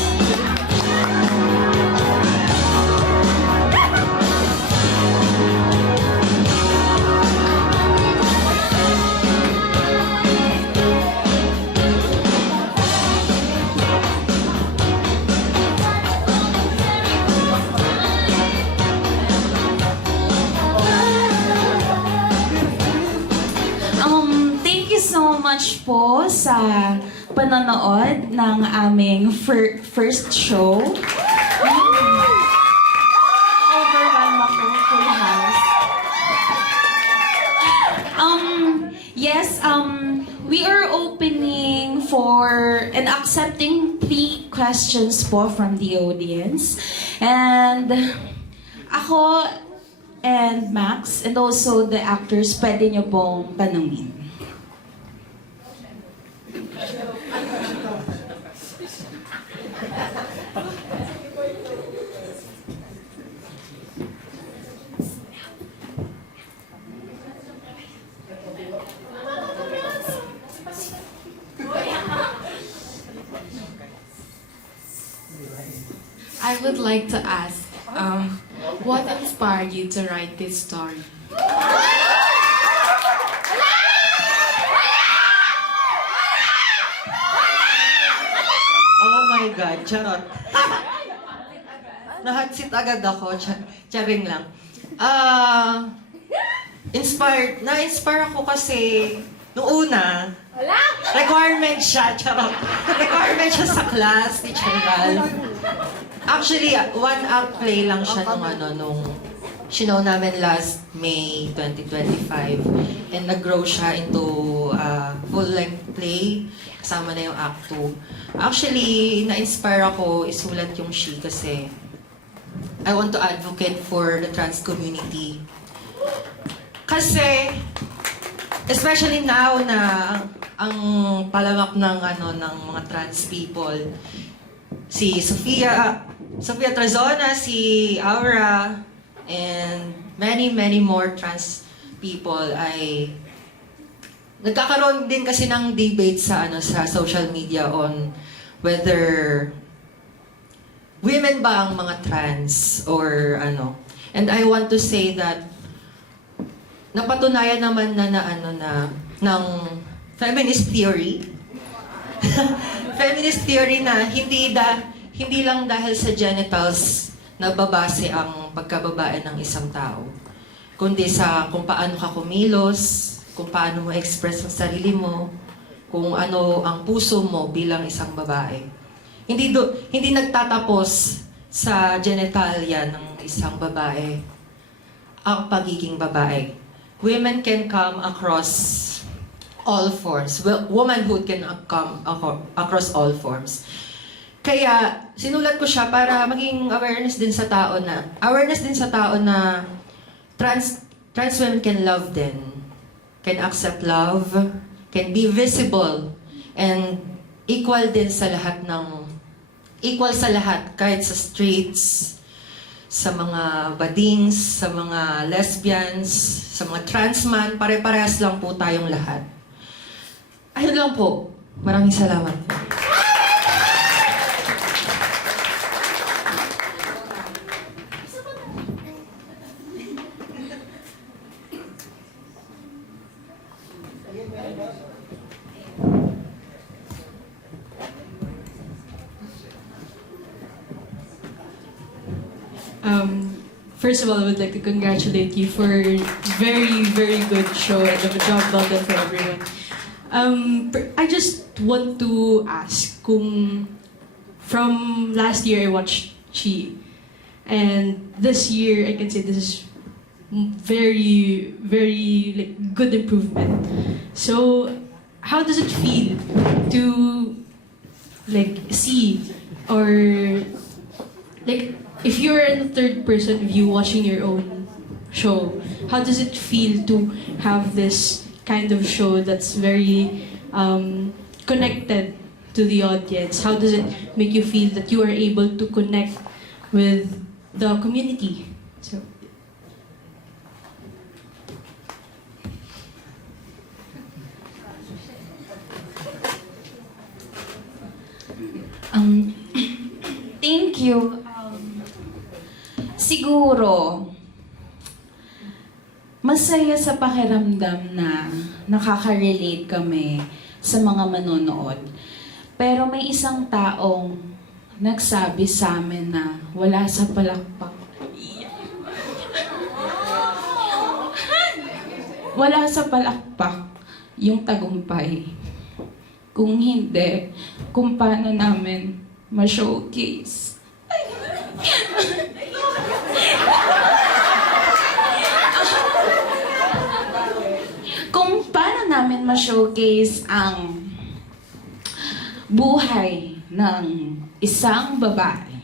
Thank you so much po sa panonood ng aming first show. Overwhelmed ako, full house. Yes, we are opening for and accepting 3 questions po from the audience. And ako and Max and also the actors, pwede nyo pong tanungin. I would like to ask, what inspired you to write this story? Oh my God, charot. Nahatsit agad ako, charing lang. Na-inspire ako kasi, nung una, requirement siya, charot. Requirement siya sa class, Teacher Ral. Actually, 1-act play lang siya nung sinow namin last May 2025. And nag-grow siya into full-length play. Kasama na yung Act 2. Actually, na-inspire ako isulat yung She kasi I want to advocate for the trans community. Kasi, especially now na ang palamak ng mga trans people, si Sofia Trazona, si Aura, and many more trans people ay nagkakaroon din kasi ng debate sa social media on whether women ba ang mga trans or ano. And I want to say that napatunayan naman na ng feminist theory. Feminist theory na hindi lang dahil sa genitals nababase ang pagkababae ng isang tao, kundi sa kung paano ka kumilos, kung paano mo express ang sarili mo, kung ano ang puso mo bilang isang babae. Hindi nagtatapos sa genitalia ng isang babae ang pagiging babae. Women can come across all forms. Well, womanhood can come across all forms. Kaya sinulat ko siya para maging awareness din sa tao na trans women can love din, can accept love, can be visible, and equal sa lahat kahit sa streets, sa mga badings, sa mga lesbians, sa mga trans man, pare-parehas lang po tayong lahat. Ayun lang po. Maraming salamat po. First of all, I would like to congratulate you for very good show and a job well done for everyone. I just want to ask kung from last year I watched Chi, and this year I can say this is very like good improvement. So how does it feel to like see or like if you're in a third person view watching your own show, how does it feel to have this kind of show that's very connected to the audience? How does it make you feel that you are able to connect with the community? So, Thank you. Siguro, masaya sa pakiramdam na nakaka-relate kami sa mga manonood. Pero may isang taong nagsabi sa amin na wala sa palakpak. Wala sa palakpak yung tagumpay. Kung hindi, kung paano namin ma-showcase. Kung paano namin ma-showcase ang buhay ng isang babae.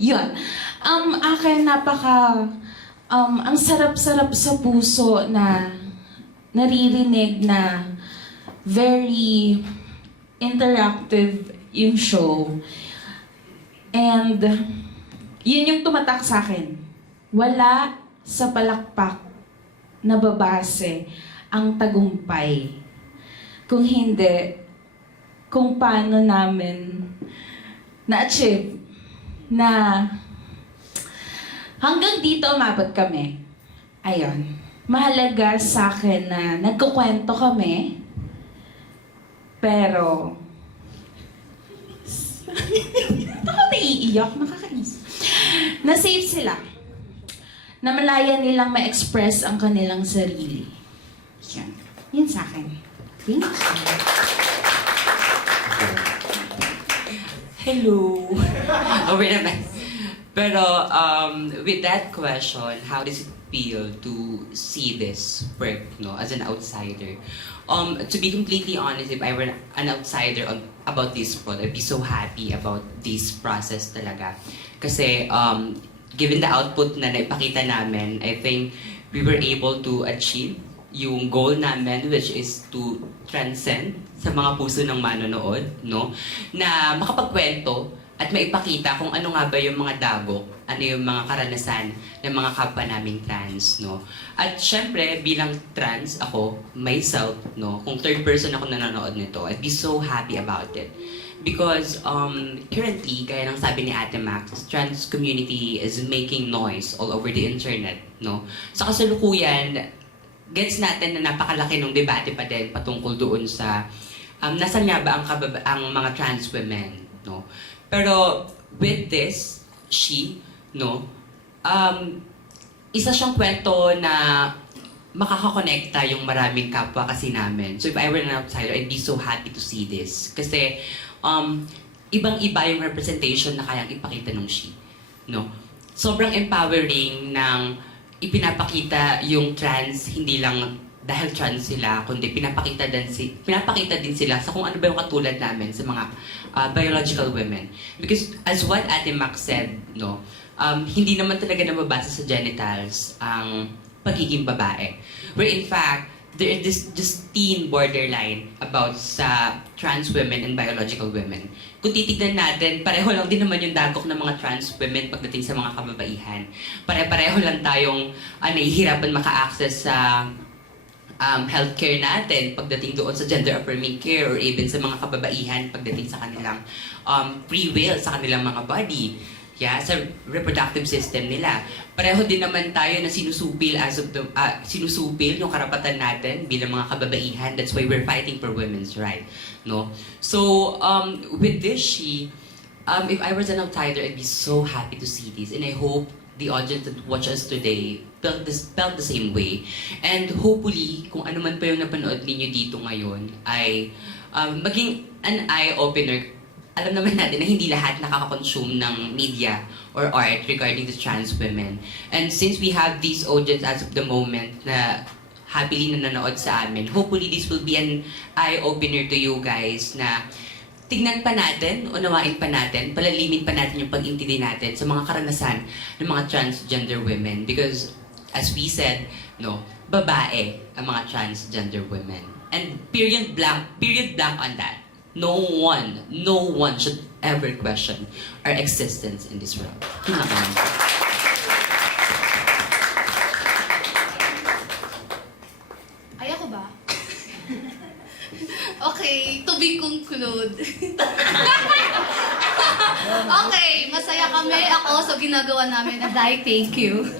Yun. Akin ang sarap-sarap sa puso na naririnig na very interactive yung show. And yun yung tumatak sa akin. Wala sa palakpak na babase ang tagumpay. Kung hindi, kung paano namin na-achieve na hanggang dito umabot kami. Ayun. Mahalaga sa akin na nagkukwento kami, pero ako naiiyak, nakakainis. Na-safe sila. Na malaya nilang ma-express ang kanilang sarili. Yan. Yan sa akin. Thank you. Hello. Wait a minute. Pero with that question, how does it feel to see this work, no, as an outsider? To be completely honest, if I were an outsider about this project, I'd be so happy about this process talaga. Kasi given the output na naipakita namin, I think we were able to achieve yung goal namin, which is to transcend sa mga puso ng manonood, no? Na makapagkwento at maipakita kung ano nga ba yung mga dagok, ano yung mga karanasan ng mga kapwa naming trans, no? At syempre, bilang trans ako, myself, no? Kung third person ako nanonood nito, I'd be so happy about it. Because currently, gaya ng sabi ni Ate Max, trans community is making noise all over the internet, no? Sa kasalukuyan, gets natin na napakalaki ng debate pa din patungkol doon sa nasan nga ba ang mga trans women, no? Pero with this, no, isa siyang kwento na makakakonekta yung maraming kapwa kasi namin. So if I were an outsider, I'd be so happy to see this. Kasi ibang-iba yung representation na kayang ipakita ng no? Sobrang empowering ng ipinapakita yung trans, hindi lang dahil trans sila, kundi pinapakita din sila sa kung ano ba yung katulad namin sa mga biological women. Because as what Ate Max said, no, hindi naman talaga nababasa sa genitals ang pagiging babae. Where in fact, there is this just thin borderline about sa trans women and biological women. Kung titignan natin, pareho lang din naman yung dagok ng mga trans women pagdating sa mga kababaihan. Pare-pareho lang tayong nahihirapan maka-access sa healthcare natin pagdating doon sa gender-affirming care or even sa mga kababaihan pagdating sa kanilang free will, sa kanilang mga body. Yeah, sa reproductive system nila. Pareho din naman tayo na sinusupil sinusupil yung karapatan natin bilang mga kababaihan. That's why we're fighting for women's rights, no? So, with this, if I was an outsider, I'd be so happy to see this, and I hope the audience that watch us today felt the same way. And hopefully, kung ano man pa yung napanood ninyo dito ngayon, ay maging an eye-opener. Alam naman natin na hindi lahat nakaka-consume ng media or art regarding the trans women. And since we have these audience as of the moment na happily nanonood sa amin, hopefully this will be an eye-opener to you guys na tignan pa natin, unawain pa natin, palalimin pa natin yung pag-intindi natin sa mga karanasan ng mga transgender women. Because, as we said, no, babae ang mga transgender women. And period blank on that. No one should ever question our existence in this world. Yun lang naman. Ay, ako ba? Okay, to be conclude. Okay, masaya kami ako sa ginagawa namin. Aday, thank you.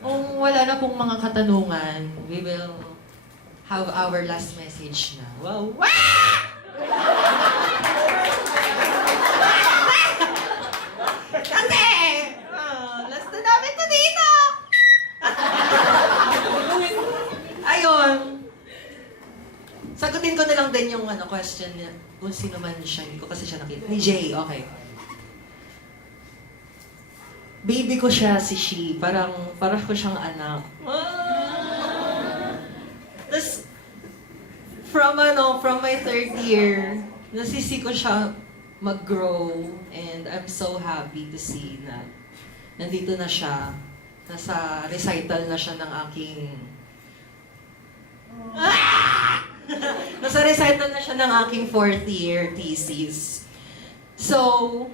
Kung wala na pong mga katanungan, we will have our last message na. Wow! Kasi! Last na namin to dito! Ayun. Sagutin ko na lang din yung question niya. Kung sino man siya. Hindi ko kasi siya nakita. Ni Jay, okay. Baby ko siya, si She. Parang ko siyang anak. Tapos, from my third year, nasisi ko siya mag-grow. And I'm so happy to see na nandito na siya. Nasa recital na siya ng aking... Nasa recital na siya ng aking fourth year thesis. So,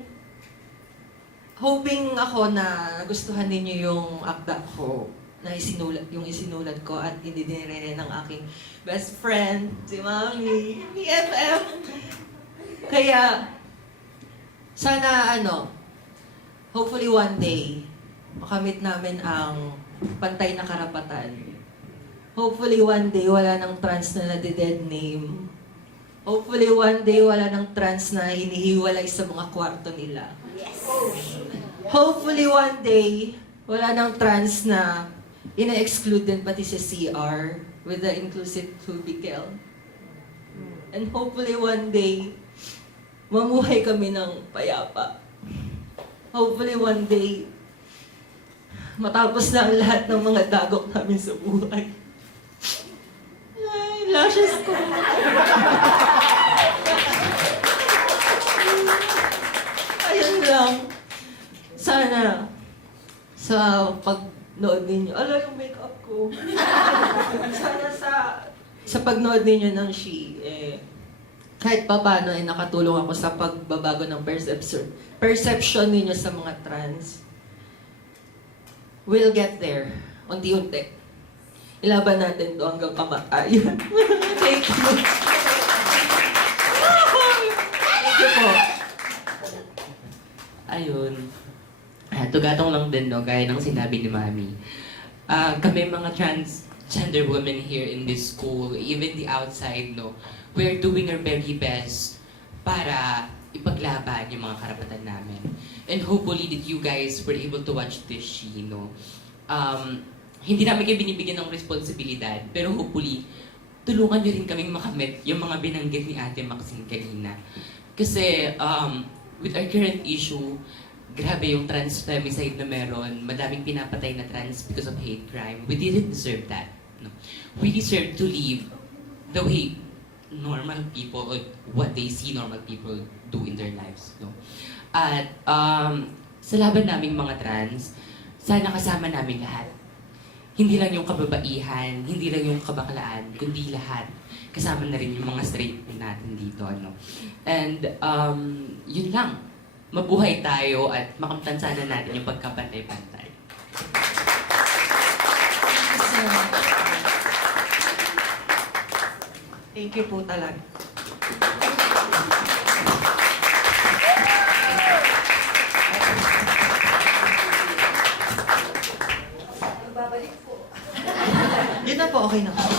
hoping ako na nagustuhan ninyo yung akda ko na isinulat ko at dinire ng aking best friend, si Mami, ni FM. Kaya, sana hopefully one day, makamit namin ang pantay na karapatan. Hopefully one day, wala nang trans na nade-dead name. Hopefully one day, wala nang trans na hinihiwalay sa mga kwarto nila. Hopefully one day, wala nang trans na ina-exclude din pati sa CR with the inclusive cubicle. And hopefully one day, mamuhay kami ng payapa. Hopefully one day, matapos na ang lahat ng mga dagok namin sa buhay. Ay, lashes ko. Ayun lang. Sana sa pagnood ninyo, yung makeup ko. Sana sa pagnood ninyo ng She, kahit pa paano nakatulong ako sa pagbabago ng perception ninyo sa mga trans. We'll get there. Unti-unti. Ilaban natin to hanggang kamatayan. Thank you. Thank you po. Ayun. Tugatong lang din, no, gaya ng sinabi ni Mami. Kami mga transgender women here in this school, even the outside, no, we're doing our very best para ipaglaban yung mga karapatan namin. And hopefully that you guys were able to watch this, She, no. Hindi namin kayo binibigyan ng responsibilidad, pero hopefully, tulungan nyo rin kaming makamit yung mga binanggit ni Ate Maxine kanina. Kasi, with our current issue, grabe yung trans femicide na meron, madaming pinapatay na trans because of hate crime. We didn't deserve that. No? We deserve to live the way normal people, or what they see normal people do in their lives. No? At sa laban naming mga trans, sana kasama namin lahat. Hindi lang yung kababaihan, hindi lang yung kabaklaan, kundi lahat. Kasama na rin yung mga straight natin dito. Ano? And yun lang. Mabuhay tayo at makamtan sana natin yung pagkapantay-pantay. Thank you po talaga. Babalik po. Yun na po, okay na.